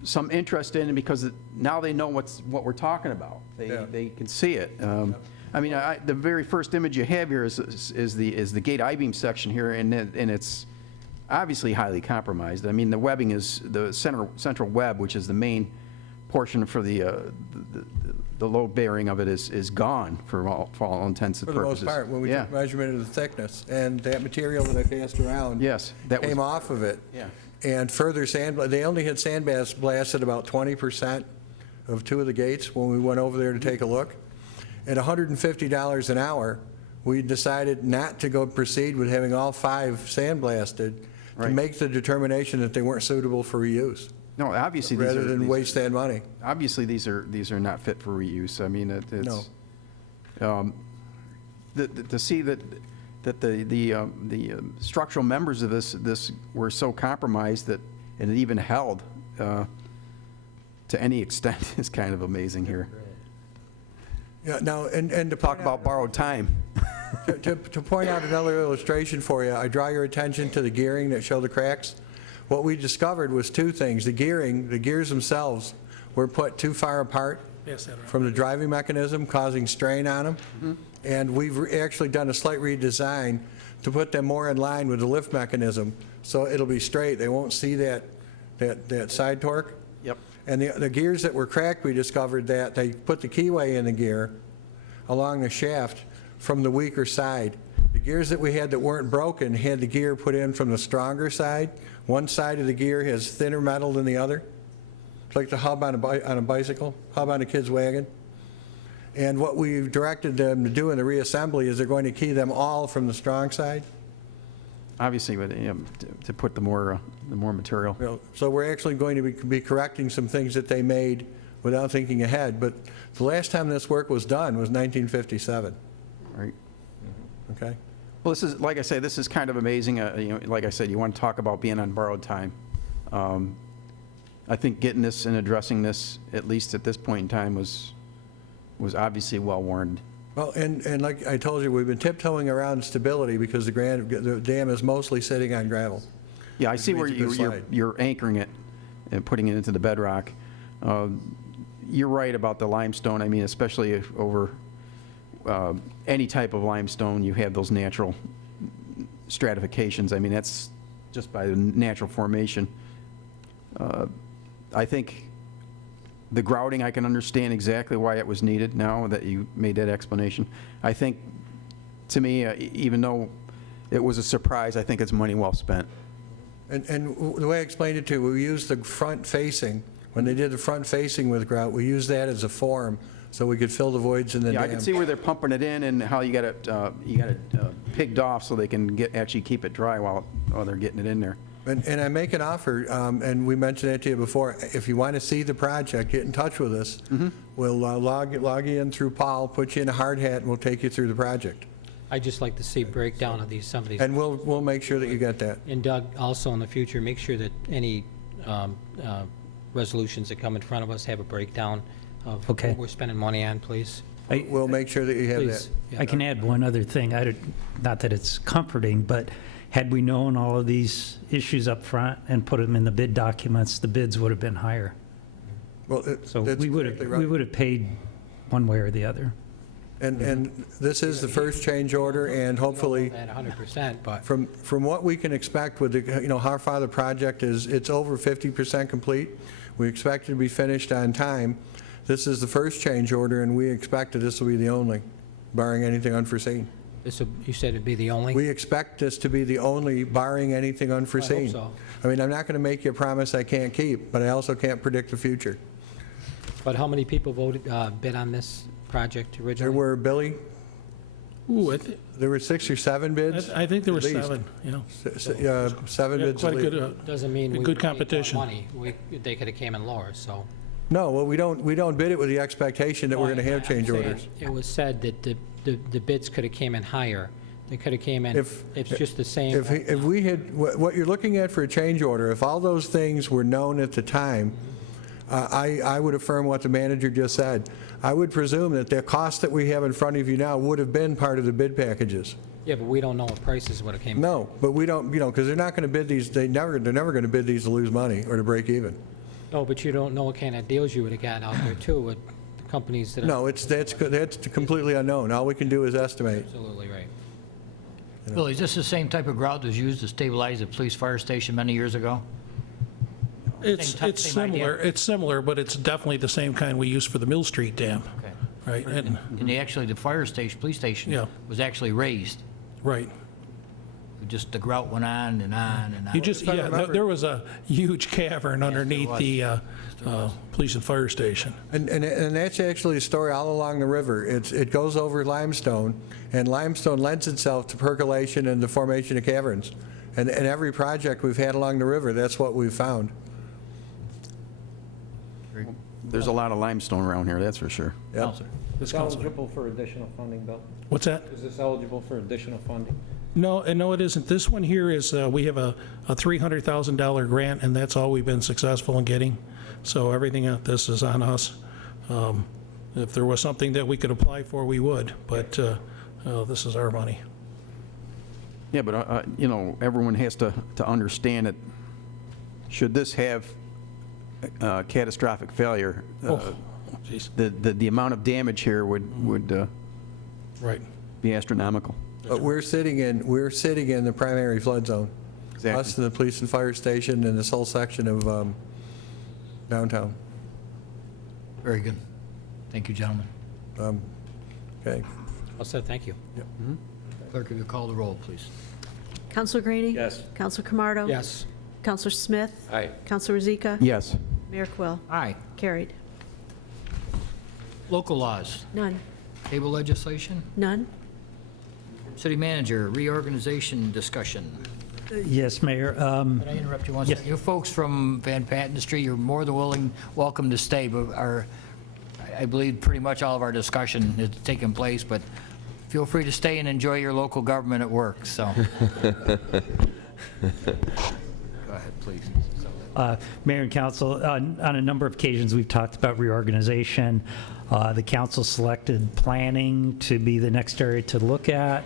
some interest in, because now they know what we're talking about. They can see it. I mean, the very first image you have here is the gate I-beam section here, and it's obviously highly compromised. I mean, the webbing is the central web, which is the main portion for the load bearing of it is gone for all intents and For the purposes. most part, when we took measurement of the thickness, and that material that I passed around came off of it. Yeah. And further they only had sandblasted about 20% of two of the gates when we went over there to take a look. At $150 an hour, we decided not to proceed with having all 5 sandblasted to make the determination that they weren't suitable for reuse. No, obviously rather than waste that money. Obviously, these are not fit for reuse. I mean, it's to see that the structural members of this were so compromised that it even held to any extent is kind of amazing here. Yeah. Now, and to talk about borrowed time. to point out another illustration for you, I draw your attention to the gearing that show the cracks. What we discovered was 2 things. The gears themselves were put too far apart from the driving mechanism, causing strain on them. Mm-hmm. And we've actually done a slight redesign to put them more in line with the lift mechanism so it'll be straight. They won't see that side torque. Yep. And the gears that were cracked, we discovered that they put the keyway in the gear along the shaft from the weaker side. The gears that we had that weren't broken had the gear put in from the stronger side. One side of the gear has thinner metal than the other. It's like the hub on a bicycle, hub on a kid's wagon. And what we've directed them to do in the reassembly is they're going to key them all from the strong side. Obviously, but, to put the more material. You know, so we're actually going to be correcting some things that they made without thinking ahead. But the last time this work was done was 1957. Right. Okay? Well, this is, like I say, this is kind of amazing. Like I said, you want to talk about being on borrowed time. I think getting this and addressing this, at least at this point in time, was obviously well warranted. Well, and like I told you, we've been tiptoeing around stability because the dam is mostly sitting on gravel. Yeah, I see where means it could slide. you're anchoring it and putting it into the bedrock. You're right about the limestone. I mean, especially over any type of limestone, you have those natural stratifications. I mean, that's just by the natural formation. I think the grouting, I can understand exactly why it was needed now that you made that explanation. I think, to me, even though it was a surprise, I think it's money well spent. And the way I explained it to you, we used the front facing. When they did the front facing with grout, we used that as a form so we could fill the voids in the dam. Yeah, I can see where they're pumping it in and how you got it pigged off so they can actually keep it dry while they're getting it in there. And I make an offer, and we mentioned that to you before, if you want to see the project, get in touch with us. We'll log you in through Paul, put you in a hard hat, and we'll take you through the project. I'd just like to see breakdown of some of these. And we'll make sure that you get that. And Doug, also in the future, make sure that any resolutions that come in front of us have a breakdown of Okay. what we're spending money on, please. We'll make sure that you have that. Please. Yeah. I can add one other thing. Not that it's comforting, but had we known all of these issues up front and put them in the bid documents, the bids would have been higher. Well, So that's we exactly right. would have paid one way or the other. And this is the first change order, and hopefully, At 100%, but from what we can expect with the, how far the project is, it's over 50% complete. We expect it to be finished on time. This is the first change order, and we expect that this will be the only, barring anything unforeseen. you said it'd be the only? We expect this to be the only, barring anything unforeseen. so. I mean, I'm not going to make you a promise I can't keep, but I also can't predict the future. But how many people bid on this project originally? There were, Billy, Ooh, there were 6 or 7 bids? I think there were At least. 7, yeah. 7 Yeah, bids. quite at a least. good, Doesn't mean a we good paid more competition. money. They could have came in lower, so. No, well, we don't bid it with the expectation that we're going to have change I'm saying orders. It was said that the bids could have came in higher. They could have came in, If- it's just the same. If we had, what you're looking at for a change order, if all those things were known at the time, I would affirm what the manager just said. I would presume that the cost that we have in front of you now would have been part of the bid packages. Yeah, but we don't know what prices would have came. No, but we don't, because they're not going to bid these, they're never going to bid these to lose money or to break even. No, but you don't know what kind of deals you would have gotten out there too with the companies that. No, that's completely unknown. All we can do is estimate. Absolutely right. Bill, is this the same type of grout that was used to stabilize the police fire station many years ago? It's same idea? similar, but it's definitely the same kind we use for the Mill Street Dam, Okay. right? And, And the fire station, police station Yeah. was actually raised. right. Just the grout went on and on and on. You just, yeah, no, there was a huge cavern underneath was. the police and fire station. And that's actually a story all along the river. It goes over limestone, and limestone lends itself to percolation and the formation of caverns. And every project we've had along the river, that's what we've found. There's a lot of limestone around here, that's for sure. Yep. Counselor. This Is council. eligible for additional funding, Bill? What's that? Is this eligible for additional funding? No, and no, it isn't. This one here is, we have a $300,000 grant, and that's all we've been successful in getting. So everything at this is on us. If there was something that we could apply for, we would, but this is our money. Yeah, but, everyone has to understand that should this have catastrophic failure, Oh, jeez. the amount of damage here would Right. be astronomical. But we're sitting in the primary flood zone. us and the police and fire station and this whole section of downtown. Very good. Thank you, gentlemen. Okay. Well said, thank you. Clerk, if you call the roll, please. Counselor Greeny? Yes. Counselor Camardo? Yes. Counselor Smith? Aye. Counselor Rozika? Yes. Mayor Quill? Aye. Carried. Local laws. None. Table legislation. None? City manager, reorganization discussion. Yes, Mayor. Can I interrupt you one Yes. second? You folks from Van Patten Street, you're more than welcome to stay, but I believe pretty much all of our discussion has taken place, but feel free to stay and enjoy your local government at work, so. Go ahead, please. Mayor and council, on a number of occasions, we've talked about reorganization. The council selected planning to be the next area to look at.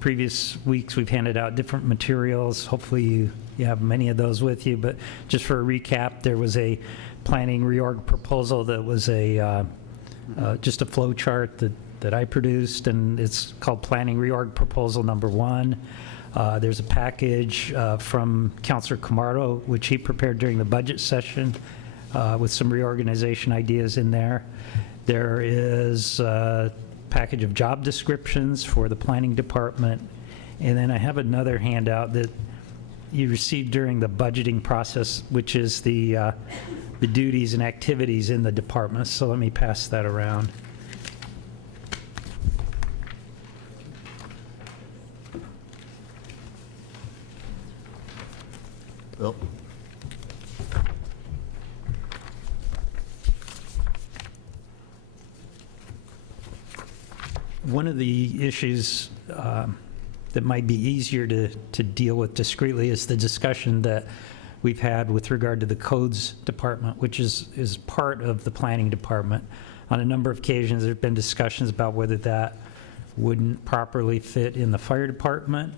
Previous weeks, we've handed out different materials. Hopefully, you have many of those with you. But just for a recap, there was a planning reorg proposal that was just a flow chart that I produced, and it's called Planning Reorg Proposal Number 1. There's a package from Councilor Camardo, which he prepared during the budget session with some reorganization ideas in there. There is a package of job descriptions for the planning department. And then I have another handout that you received during the budgeting process, which is the duties and activities in the department. So let me pass that around. Bill? One of the issues that might be easier to deal with discreetly is the discussion that we've had with regard to the codes department, which is part of the planning department. On a number of occasions, there have been discussions about whether that wouldn't properly fit in the fire department.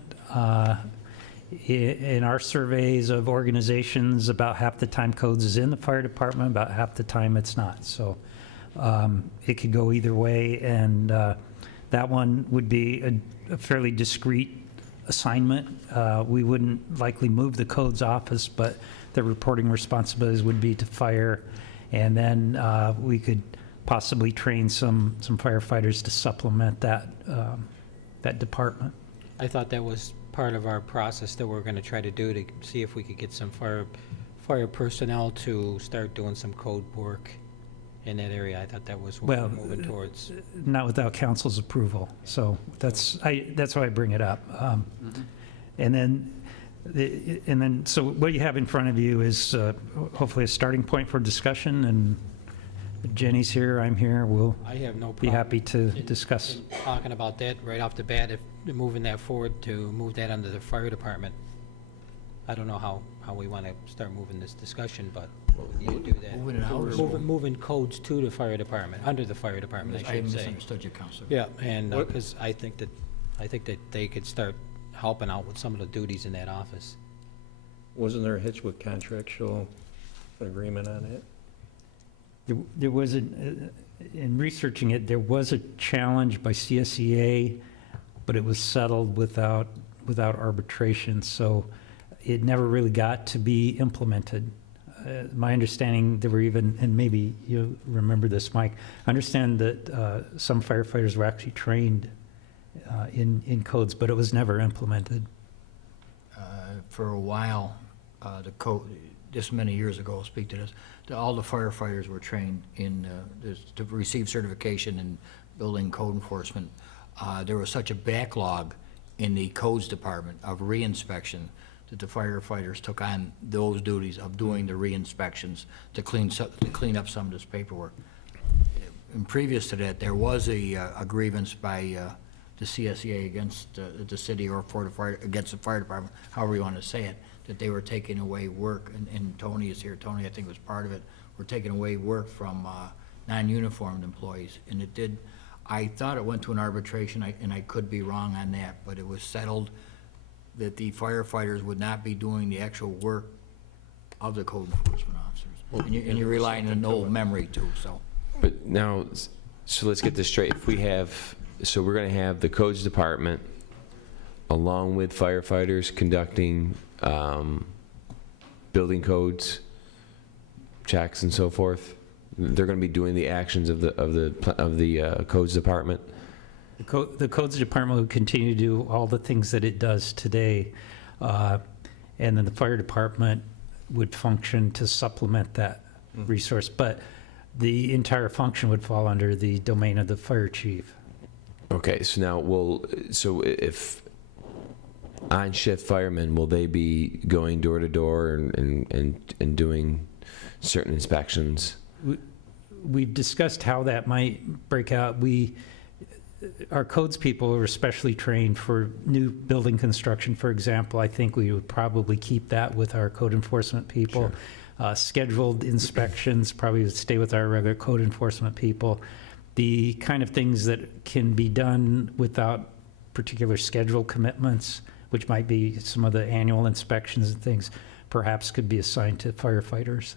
In our surveys of organizations, about half the time codes is in the fire department, about half the time it's not. So it could go either way, and that one would be a fairly discrete assignment. We wouldn't likely move the codes office, but the reporting responsibilities would be to fire, and then we could possibly train some firefighters to supplement that department. I thought that was part of our process that we're going to try to do to see if we could get some fire personnel to start doing some code work in that area. I thought that was what we're moving towards. Not without council's approval. So that's why I bring it up. And then, so what you have in front of you is hopefully a starting point for discussion. And Jenny's here, I'm here. We'll I have no problem. be happy to discuss. Talking about that right off the bat, if moving that forward to move that under the fire department. I don't know how we want to start moving this discussion, but we need to do that. Moving it out? Moving codes to the fire department, under the fire department, I I should say. misunderstood you, Counselor. Yeah, and because I think that they could start helping out with some of the duties in that office. Wasn't there a hitch with contractual agreement on it? There was, in researching it, there was a challenge by CSEA, but it was settled without arbitration, so it never really got to be implemented. My understanding, there were even, and maybe you remember this, Mike, I understand that some firefighters were actually trained in codes, but it was never implemented. For a while, the code, just many years ago, I'll speak to this, all the firefighters were trained in, to receive certification in building code enforcement. There was such a backlog in the codes department of reinspection that the firefighters took on those duties of doing the re-inspections to clean up some of this paperwork. And previous to that, there was a grievance by the CSEA against the city or for the fire, against the fire department, however you want to say it, that they were taking away work, and Tony is here, Tony I think was part of it, were taking away work from non-uniformed employees, and it did, I thought it went to an arbitration, and I could be wrong on that, but it was settled that the firefighters would not be doing the actual work of the code enforcement officers. And you're relying on an old memory too, so. But now, so let's get this straight. If we have, so we're going to have the codes department along with firefighters, conducting building codes, checks, and so forth? They're going to be doing the actions of the codes department? The codes department would continue to do all the things that it does today, and then the fire department would function to supplement that resource, but the entire function would fall under the domain of the fire chief. Okay, so now so if on-shift firemen, will they be going door to door and doing certain inspections? We've discussed how that might break out. Our codes people are especially trained for new building construction, for example. I think we would probably keep that with our code enforcement people. Sure. Scheduled inspections probably would stay with our regular code enforcement people. The kind of things that can be done without particular schedule commitments, which might be some of the annual inspections and things, perhaps could be assigned to firefighters.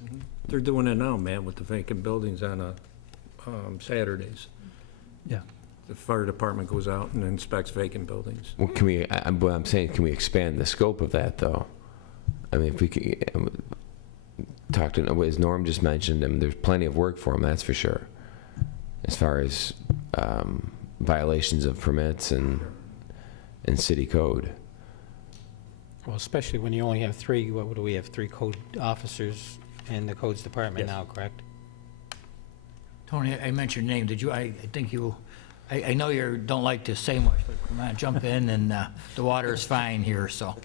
They're doing it now, man, with the vacant buildings on Saturdays. Yeah. The fire department goes out and inspects vacant buildings. Well, what I'm saying, can we expand the scope of that, though? I mean, if we could talk to, as Norm just mentioned, I mean, there's plenty of work for them, that's for sure, as far as violations of permits and city code. Well, especially when you only have three, what do we have, 3 code officers in the codes department now, correct? Tony, I mentioned your name. Did you, I think you, I know you don't like to say much, but come on, jump in, and the water is fine here, so.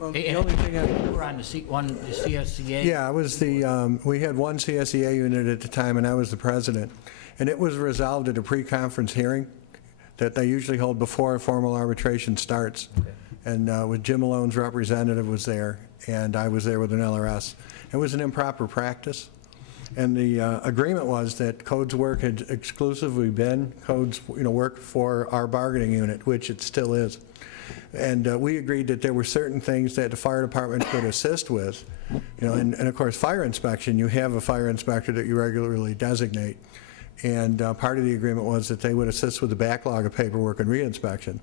Well, the only thing You were on the CSCA? Yeah, I was we had one CSEA unit at the time, and I was the president. And it was resolved at a pre-conference hearing that they usually hold before a formal arbitration starts. Okay. And with Jim Malone's representative was there, and I was there with an LRS. It was an improper practice. And the agreement was that codes work had exclusively been codes, work for our bargaining unit, which it still is. And we agreed that there were certain things that the fire department could assist with. And of course, fire inspection, you have a fire inspector that you regularly designate. And part of the agreement was that they would assist with the backlog of paperwork and reinspection.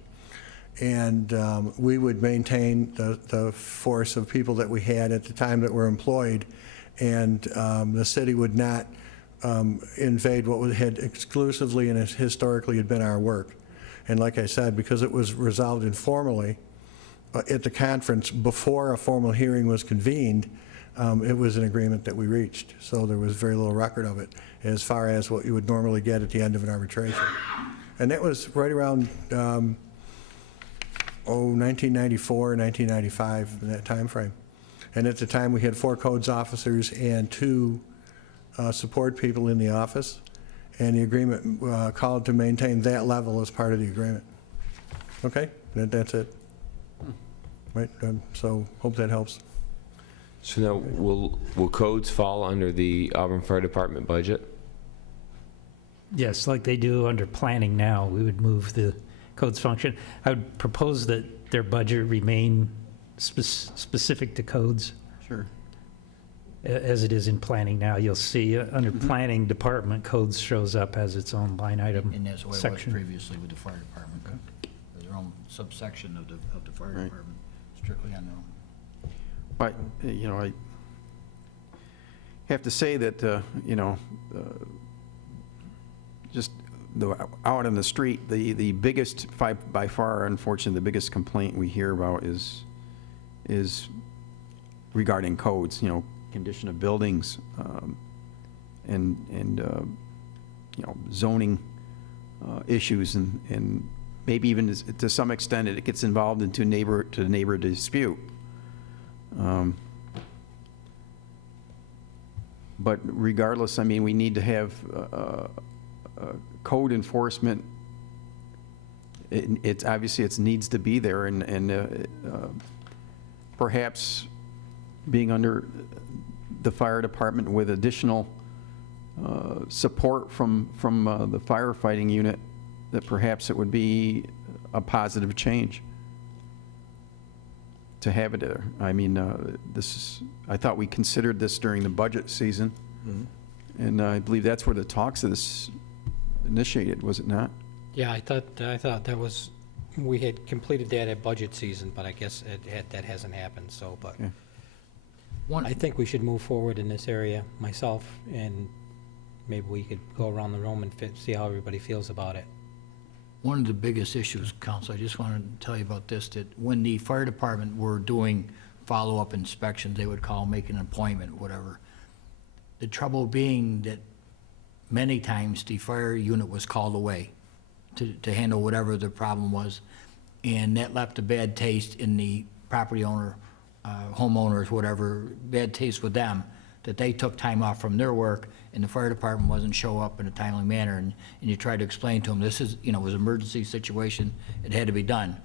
And we would maintain the force of people that we had at the time that were employed, and the city would not invade what had exclusively and historically had been our work. And like I said, because it was resolved informally at the conference before a formal hearing was convened, it was an agreement that we reached. So there was very little record of it as far as what you would normally get at the end of an arbitration. And that was right around 1994, 1995, in that time frame. And at the time, we had 4 codes officers and 2 support people in the office. And the agreement called to maintain that level as part of the agreement. Okay, that's it. Right, so hope that helps. So now, will codes fall under the Auburn Fire Department budget? Yes, like they do under planning now, we would move the codes function. I would propose that their budget remain specific to codes. Sure. As it is in planning now. You'll see under planning department, codes shows up as its own line item And that's the way it was section. previously with the fire department. Their own subsection of the fire Right. department, strictly on their own. But, I have to say that, just out on the street, the biggest, by far, unfortunately, the biggest complaint we hear about is regarding codes, condition of buildings, and zoning issues, and maybe even to some extent it gets involved into neighbor dispute. But regardless, I mean, we need to have code enforcement. It's obviously it needs to be there, and perhaps being under the fire department with additional support from the firefighting unit, that perhaps it would be a positive change to have it there. I mean, I thought we considered this during the budget season, and I believe that's where the talks of this initiated, was it not? Yeah, I thought that was We had completed that at budget season, but I guess that hasn't happened, so, but I think we should move forward in this area, myself, and maybe we could go around the room and see how everybody feels about it. One of the biggest issues, Council, I just wanted to tell you about this, that when the fire department were doing follow-up inspections, they would call, make an appointment, whatever. The trouble being that many times the fire unit was called away to handle whatever the problem was, and that left a bad taste in the property owner, homeowners, whatever, bad taste with them, that they took time off from their work and the fire department wasn't show up in a timely manner, and you tried to explain to them, this is, it was an emergency situation, it had to be done.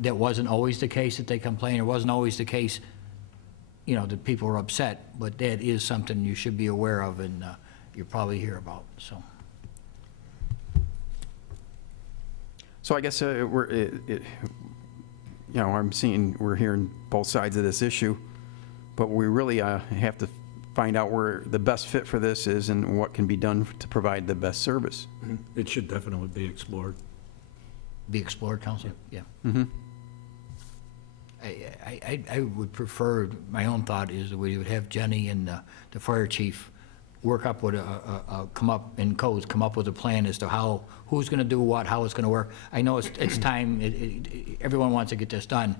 That wasn't always the case that they complained, it wasn't always the case, that people were upset, but that is something you should be aware of and you probably hear about, so. So I guess we're hearing both sides of this issue, but we really have to find out where the best fit for this is and what can be done to provide the best service. It should definitely be explored. Be explored, Council? Yeah. Mm-hmm. I would prefer, my own thought is that we would have Jenny and the fire chief work up with come up with a plan as to who's going to do what, how it's going to work. I know it's time, everyone wants to get this done,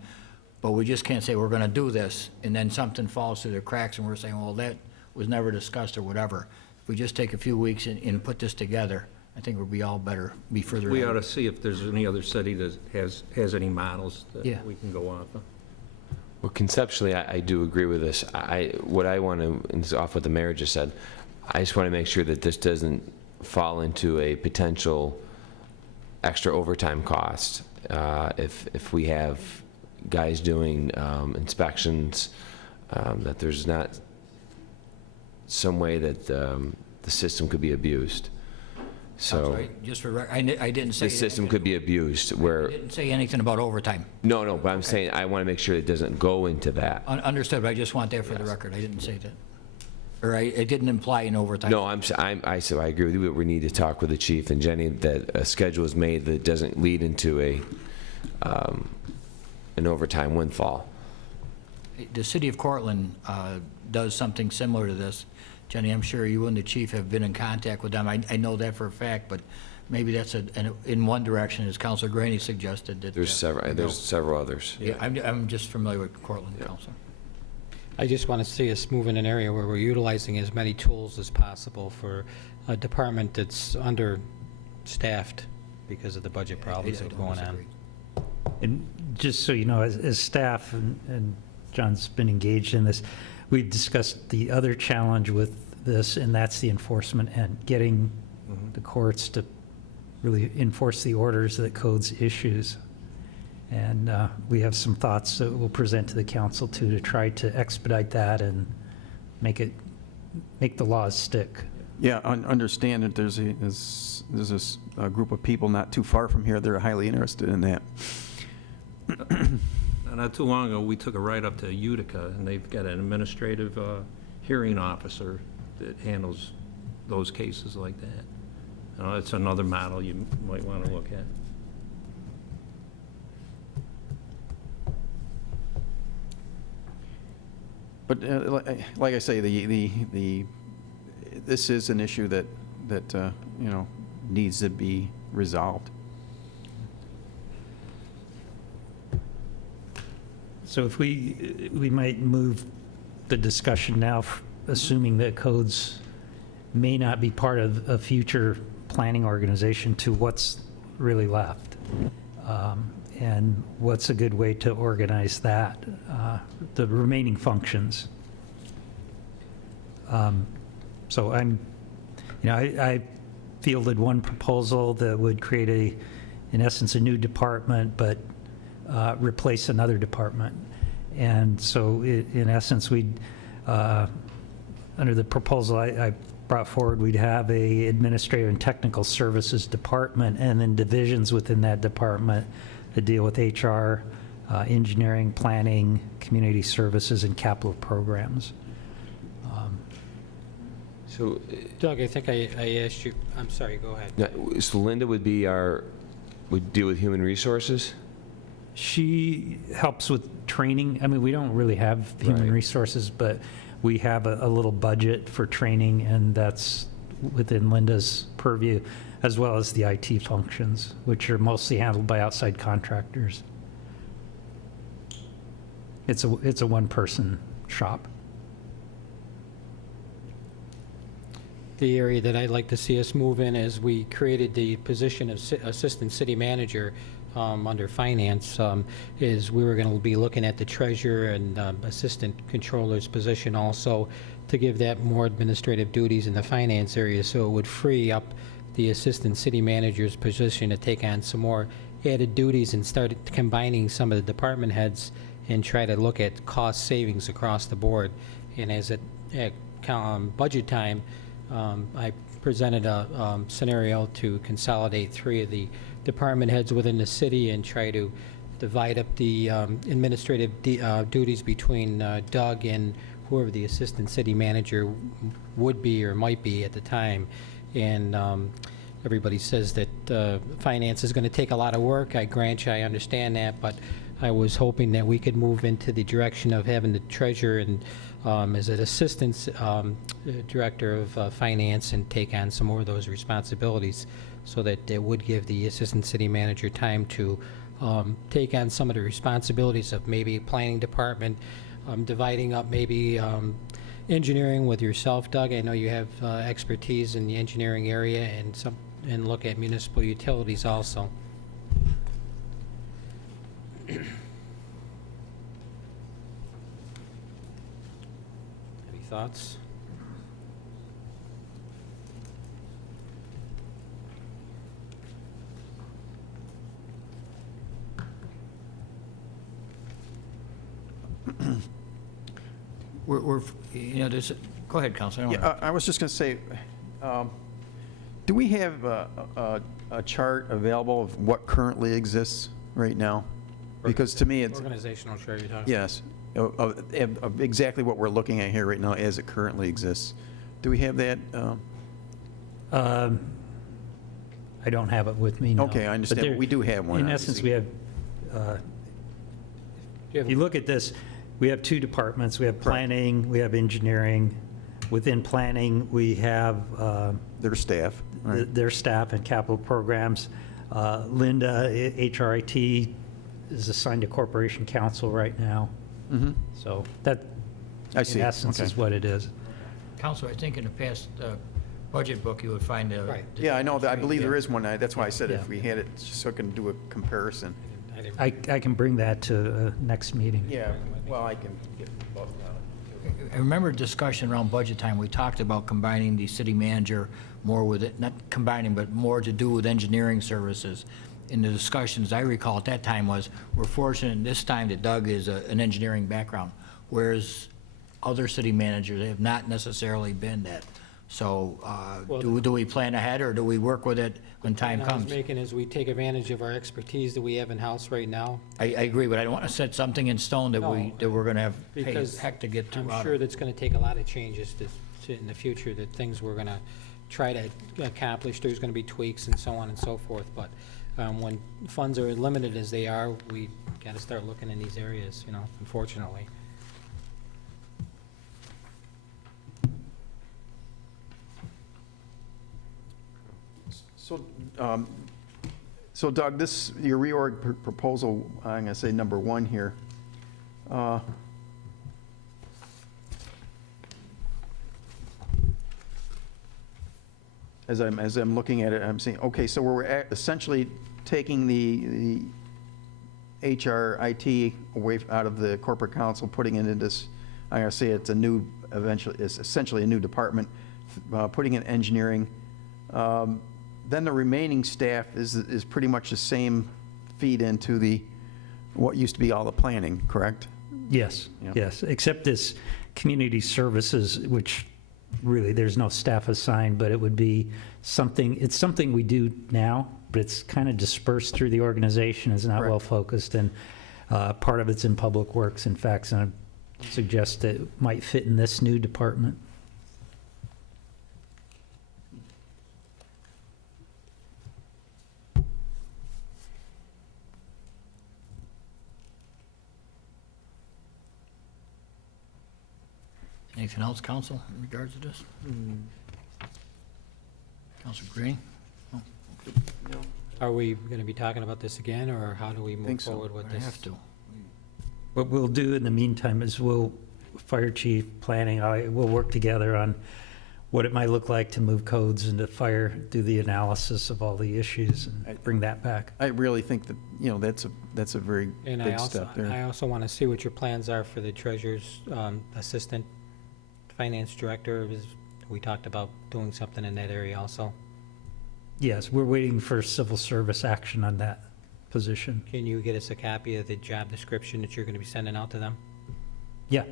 but we just can't say we're going to do this, and then something falls through the cracks, and we're saying, well, that was never discussed or whatever. If we just take a few weeks and put this together, I think we'll be all better, be further We ahead. ought to see if there's any other city that has any models that Yeah. we can go off of. Well, conceptually, I do agree with this. What I want to, and this is off what the mayor just said, I just want to make sure that this doesn't fall into a potential extra overtime cost. If we have guys doing inspections, that there's not some way that the system could be abused. So Just for, I didn't say. the system could be abused where, I didn't say anything about overtime. no, but I'm saying I want to make sure it doesn't go into that. Understood, but I just want that for the record. I didn't say that. Or I didn't imply an overtime. No, I agree with you. We need to talk with the chief and Jenny that a schedule is made that doesn't lead into an overtime windfall. The city of Cortland does something similar to this. Jenny, I'm sure you and the chief have been in contact with them. I know that for a fact, but maybe that's in one direction, as Councilor Graney suggested. That There's several others. Yeah, I'm just familiar with Cortland, Council. I just want to see us move in an area where we're utilizing as many tools as possible for a department that's understaffed because of the budget problems that are going on. And just so you know, as staff, and John's been engaged in this, we've discussed the other challenge with this, and that's the enforcement and getting the courts to really enforce the orders that codes issues. And we have some thoughts that we'll present to the council to try to expedite that and make the laws stick. Yeah, understand that there's a group of people not too far from here that are highly interested in that. Not too long ago, we took a ride up to Utica, and they've got an administrative hearing officer that handles those cases like that. It's another model you might want to look at. But like I say, this is an issue that needs to be resolved. So if we might move the discussion now, assuming that codes may not be part of a future planning organization, to what's really left. And what's a good way to organize that, the remaining functions. So I fielded one proposal that would create in essence, a new department, but replace another department. And so in essence, we'd, under the proposal I brought forward, we'd have a administrative and technical services department, and then divisions within that department that deal with HR, engineering, planning, community services, and capital programs. Doug, I think I asked you, I'm sorry, go ahead. So Linda would be our would deal with human resources? She helps with training. I mean, we don't really have human Right. resources, but we have a little budget for training, and that's within Linda's purview, as well as the IT functions, which are mostly handled by outside contractors. It's a one-person shop. The area that I'd like to see us move in is we created the position of Assistant City Manager under Finance, is we were going to be looking at the Treasurer and Assistant Controller's position also to give that more administrative duties in the finance area, so it would free up the Assistant City Manager's position to take on some more added duties and start combining some of the department heads and try to look at cost savings across the board. And as at budget time, I presented a scenario to consolidate 3 of the department heads within the city and try to divide up the administrative duties between Doug and whoever the assistant city manager would be or might be at the time. And everybody says that finance is going to take a lot of work. I grant you, I understand that, but I was hoping that we could move into the direction of having the treasurer and as an assistant director of finance and take on some more of those responsibilities, so that it would give the assistant city manager time to take on some of the responsibilities of maybe planning department, dividing up maybe engineering with yourself, Doug. I know you have expertise in the engineering area, and look at municipal utilities also. Any thoughts? We're, you know, there's, go ahead, Counselor. Yeah, I was just going to say, do we have a chart available of what currently exists right now? Because to me, it's, Organizational chart you're talking about. yes, of exactly what we're looking at here right now as it currently exists. Do we have that? I don't have it with me now. Okay, I understand, But there- but we do have one, In essence, obviously. we have, if you look at this, we have 2 departments. We have planning, we have engineering. Within planning, we have Their staff. right? their staff and capital programs. Linda, HRIT, is assigned to Corporation Counsel right now. Mhm. So that, I see, in essence, okay. is what it is. Counselor, I think in the past budget book, you would find the... Right. Yeah, I know, that. I believe there Yeah. is one. That's why I said if Yeah. we had it, just so I can do a comparison. I can bring that to next meeting. Yeah, well, I can get both out. I remember discussion around budget time, we talked about combining the city manager more with it, not combining, but more to do with engineering services. In the discussions I recall at that time was, we're fortunate this time that Doug is an engineering background, whereas other city managers have not necessarily been that. So Well, do we plan ahead, or do we work with it when time The point I was comes? making is we take advantage of our expertise that we have in-house right now. I agree, but I don't want to set something in stone that No, we're going to have Because heck to get to. I'm out sure of. that's going to take a lot of changes in the future, that things we're going to try to accomplish. There's going to be tweaks and so on and so forth. But when funds are limited as they are, we got to start looking in these areas, you know, unfortunately. So Doug, your reorg proposal, I'm going to say number 1 here. As I'm looking at it, I'm saying, okay, so we're essentially taking the HRIT away out of the corporate council, putting it into this, I'm going to say it's essentially a new department, putting in engineering. Then the remaining staff is pretty much the same feed into what used to be all the planning, correct? Yes, Yeah. yes, except this community services, which really, there's no staff assigned, but it would be something, it's something we do now, but it's kind of dispersed through the organization, is not Correct. well-focused, and part of it's in Public Works, in fact, and I suggest that it might fit in this new department. Anything else, council, in regards to this? Council Green? Are we going to be talking about this again, or how do we move Think so. forward with I this? have to. What we'll do in the meantime is fire chief, planning, we'll work together on what it might look like to move codes into fire, do the analysis of all the issues, and bring that back. I really think that, that's a very And big step there. I also want to see what your plans are for the treasurer's assistant finance director. We talked about doing something in that area also. Yes, we're waiting for civil service action on that position. Can you get us a copy of the job description that you're going to be sending out to them? Yeah,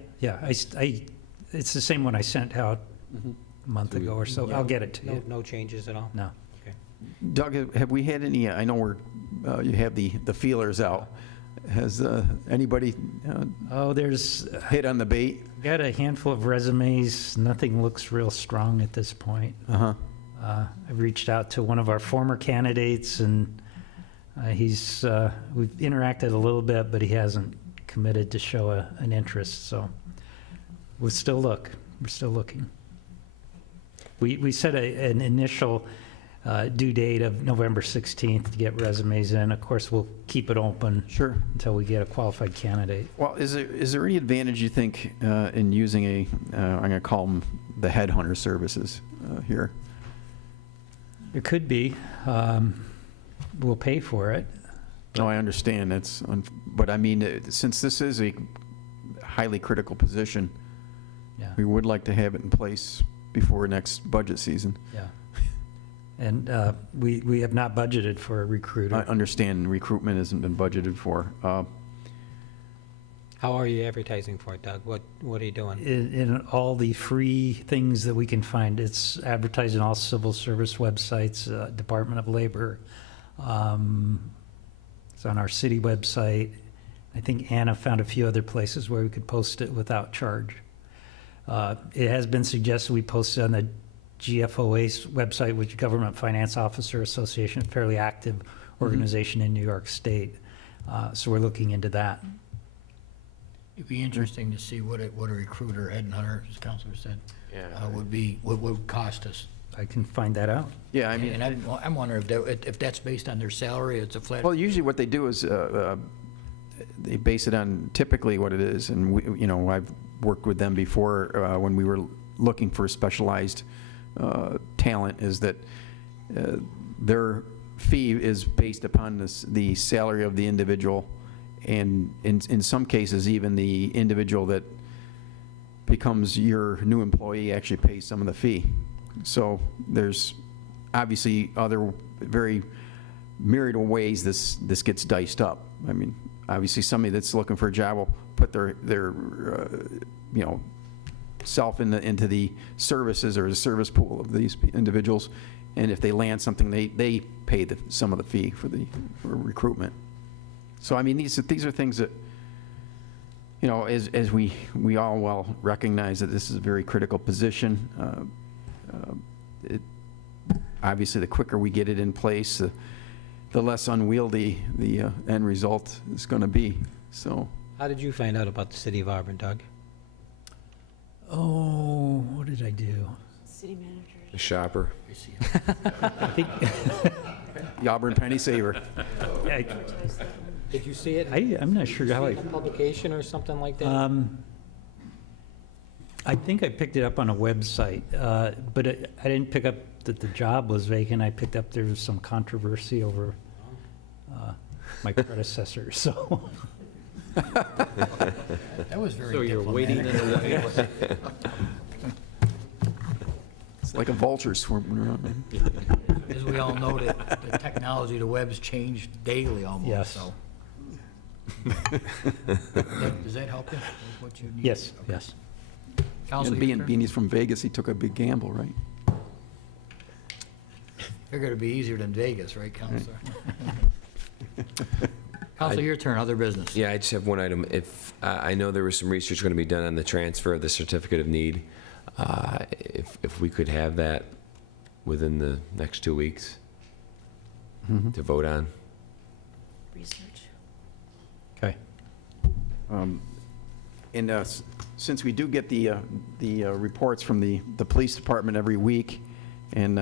it's the same one I sent out a month ago or so. I'll get it to you. No changes at all? No. Okay. Doug, have we had any, I know you have the feelers out. Has anybody There's hit on the bait? got a handful of resumes. Nothing looks real strong at this point. Uh-huh. I've reached out to one of our former candidates, and we've interacted a little bit, but he hasn't committed to show an interest, so we're still looking. We set an initial due date of November 16th to get resumes in. Of course, we'll keep it open until we get a qualified candidate. Well, is there any advantage, you think, in using I'm going to call them the headhunter services here? It could be. We'll pay for it. No, I understand. But I mean, since this is a highly critical position, Yeah. we would like to have it in place before next budget season. Yeah. And we have not budgeted for a recruiter. I understand recruitment hasn't been budgeted for. How are you advertising for it, Doug? What are you doing? In all the free things that we can find. It's advertised in all civil service websites, Department of Labor. It's on our city website. I think Anna found a few other places where we could post it without charge. It has been suggested we post it on the GFOA's website, which is Government Finance Officer Association, a fairly active organization in New York State. So we're looking into that. It'd be interesting to see what a recruiter, headhunter, as Counselor said, would cost us. I can find that out. Yeah, I mean, And I'm wondering if that's based on their salary, it's a flat. well, usually what they do is they base it on typically what it is, and I've worked with them before when we were looking for specialized talent. Is that their fee is based upon the salary of the individual, and in some cases even the individual that becomes your new employee actually pays some of the fee. So there's obviously other very myriad of ways this gets diced up. I mean, obviously somebody that's looking for a job will put their self into the services or the service pool of these individuals, and if they land something, they pay some of the fee for recruitment. So I mean, these are things that, as we all well recognize that this is a very critical position. Obviously, the quicker we get it in place, the less unwieldy the end result is going to be. So, How did you find out about the city of Auburn, Doug? Oh, what did I do? City manager. The shopper. I think the Auburn penny saver. Did you see it? I'm not sure how In a publication or something like that? I think I picked it up on a website, but I didn't pick up that the job was vacant. I picked up there was some controversy over my predecessor, so. That was very So you're waiting in diplomatic. the wings. It's like a vulture swarming around. As we all know, the technology, the web's changed daily almost, Yes. so. Does that help you? with what you need? Yes, Okay. yes. Counsel, And your turn? being he's from Vegas, he took a big gamble, right? Figured it'd be easier than Vegas, right, Counselor? Counselor, your turn, other business. Yeah, I just have one item. If I know there was some research going to be done on the transfer of the certificate of need. If we could have that within the next 2 weeks to vote on. Research. Okay. And since we do get the reports from the police department every week, and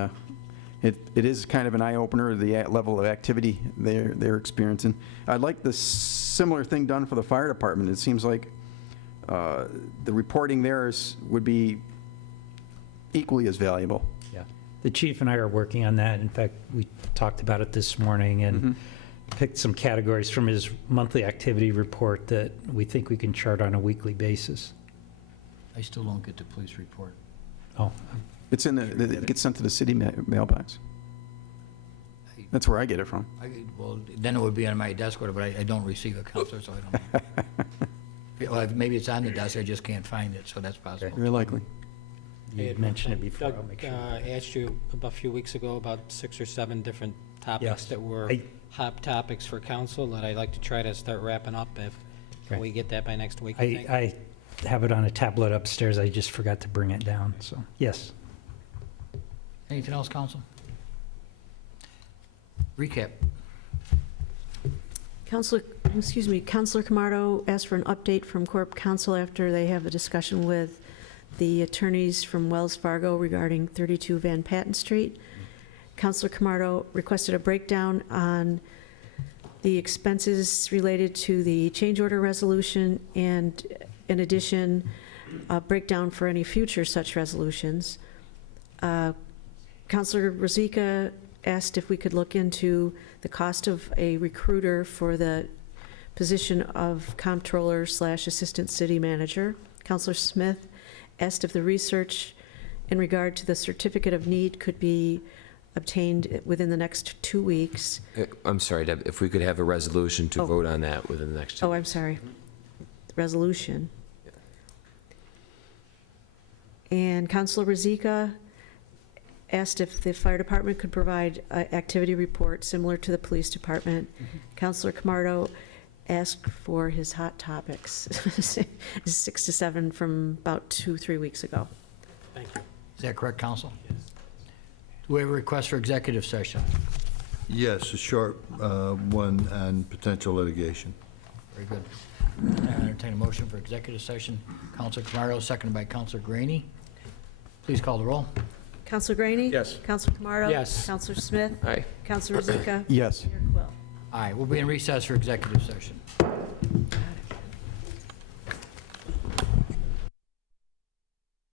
it is kind of an eye-opener, the level of activity they're experiencing. I'd like the similar thing done for the fire department. It seems like the reporting there would be equally as valuable. Yeah. The chief and I are working on that. In fact, we talked about it this morning and picked some categories from his monthly activity report that we think we can chart on a weekly basis. I still don't get the police report. Oh, It's it gets sent to the city mailbox. That's where I get it from. Well, then it would be on my desk, but I don't receive it, Counselor, so I don't know. Well, maybe it's on the desk, I just can't find it, so that's possible. Very likely. you had mentioned it before. I'll Doug make sure. asked you about a few weeks ago about 6 or 7 different topics Yes. that were hot topics for council that I'd like to try to start wrapping up if Okay. we get that by next week, I think. I have it on a tablet upstairs. I just forgot to bring it down, so, yes. Anything else, Counsel? Recap. Counselor Camardo asked for an update from Corp Counsel after they have a discussion with the attorneys from Wells Fargo regarding 32 Van Patten Street. Counselor Camardo requested a breakdown on the expenses related to the change order resolution and, in addition, a breakdown for any future such resolutions. Counselor Rosica asked if we could look into the cost of a recruiter for the position of comptroller / assistant city manager. Counselor Smith asked if the research in regard to the certificate of need could be obtained within the next 2 weeks. I'm sorry, Deb, if we could have a resolution to vote on that within the next 2 Oh, weeks. I'm sorry. Resolution. And Counselor Rosica asked if the fire department could provide an activity report similar to the police department. Counselor Camardo asked for his hot topics, 6 to 7 from about 2-3 weeks ago. Thank you. Is that correct, Counsel? Yes. Do we have a request for executive session? Yes, a short one on potential litigation. Very good. I entertain a motion for executive session. Counselor Camardo, seconded by Counselor Graney. Please call the roll. Counselor Graney? Yes. Counselor Camardo? Yes. Counselor Smith? Aye. Counselor Rosica? Yes. Mayor Quill? Aye, we'll be in recess for executive session.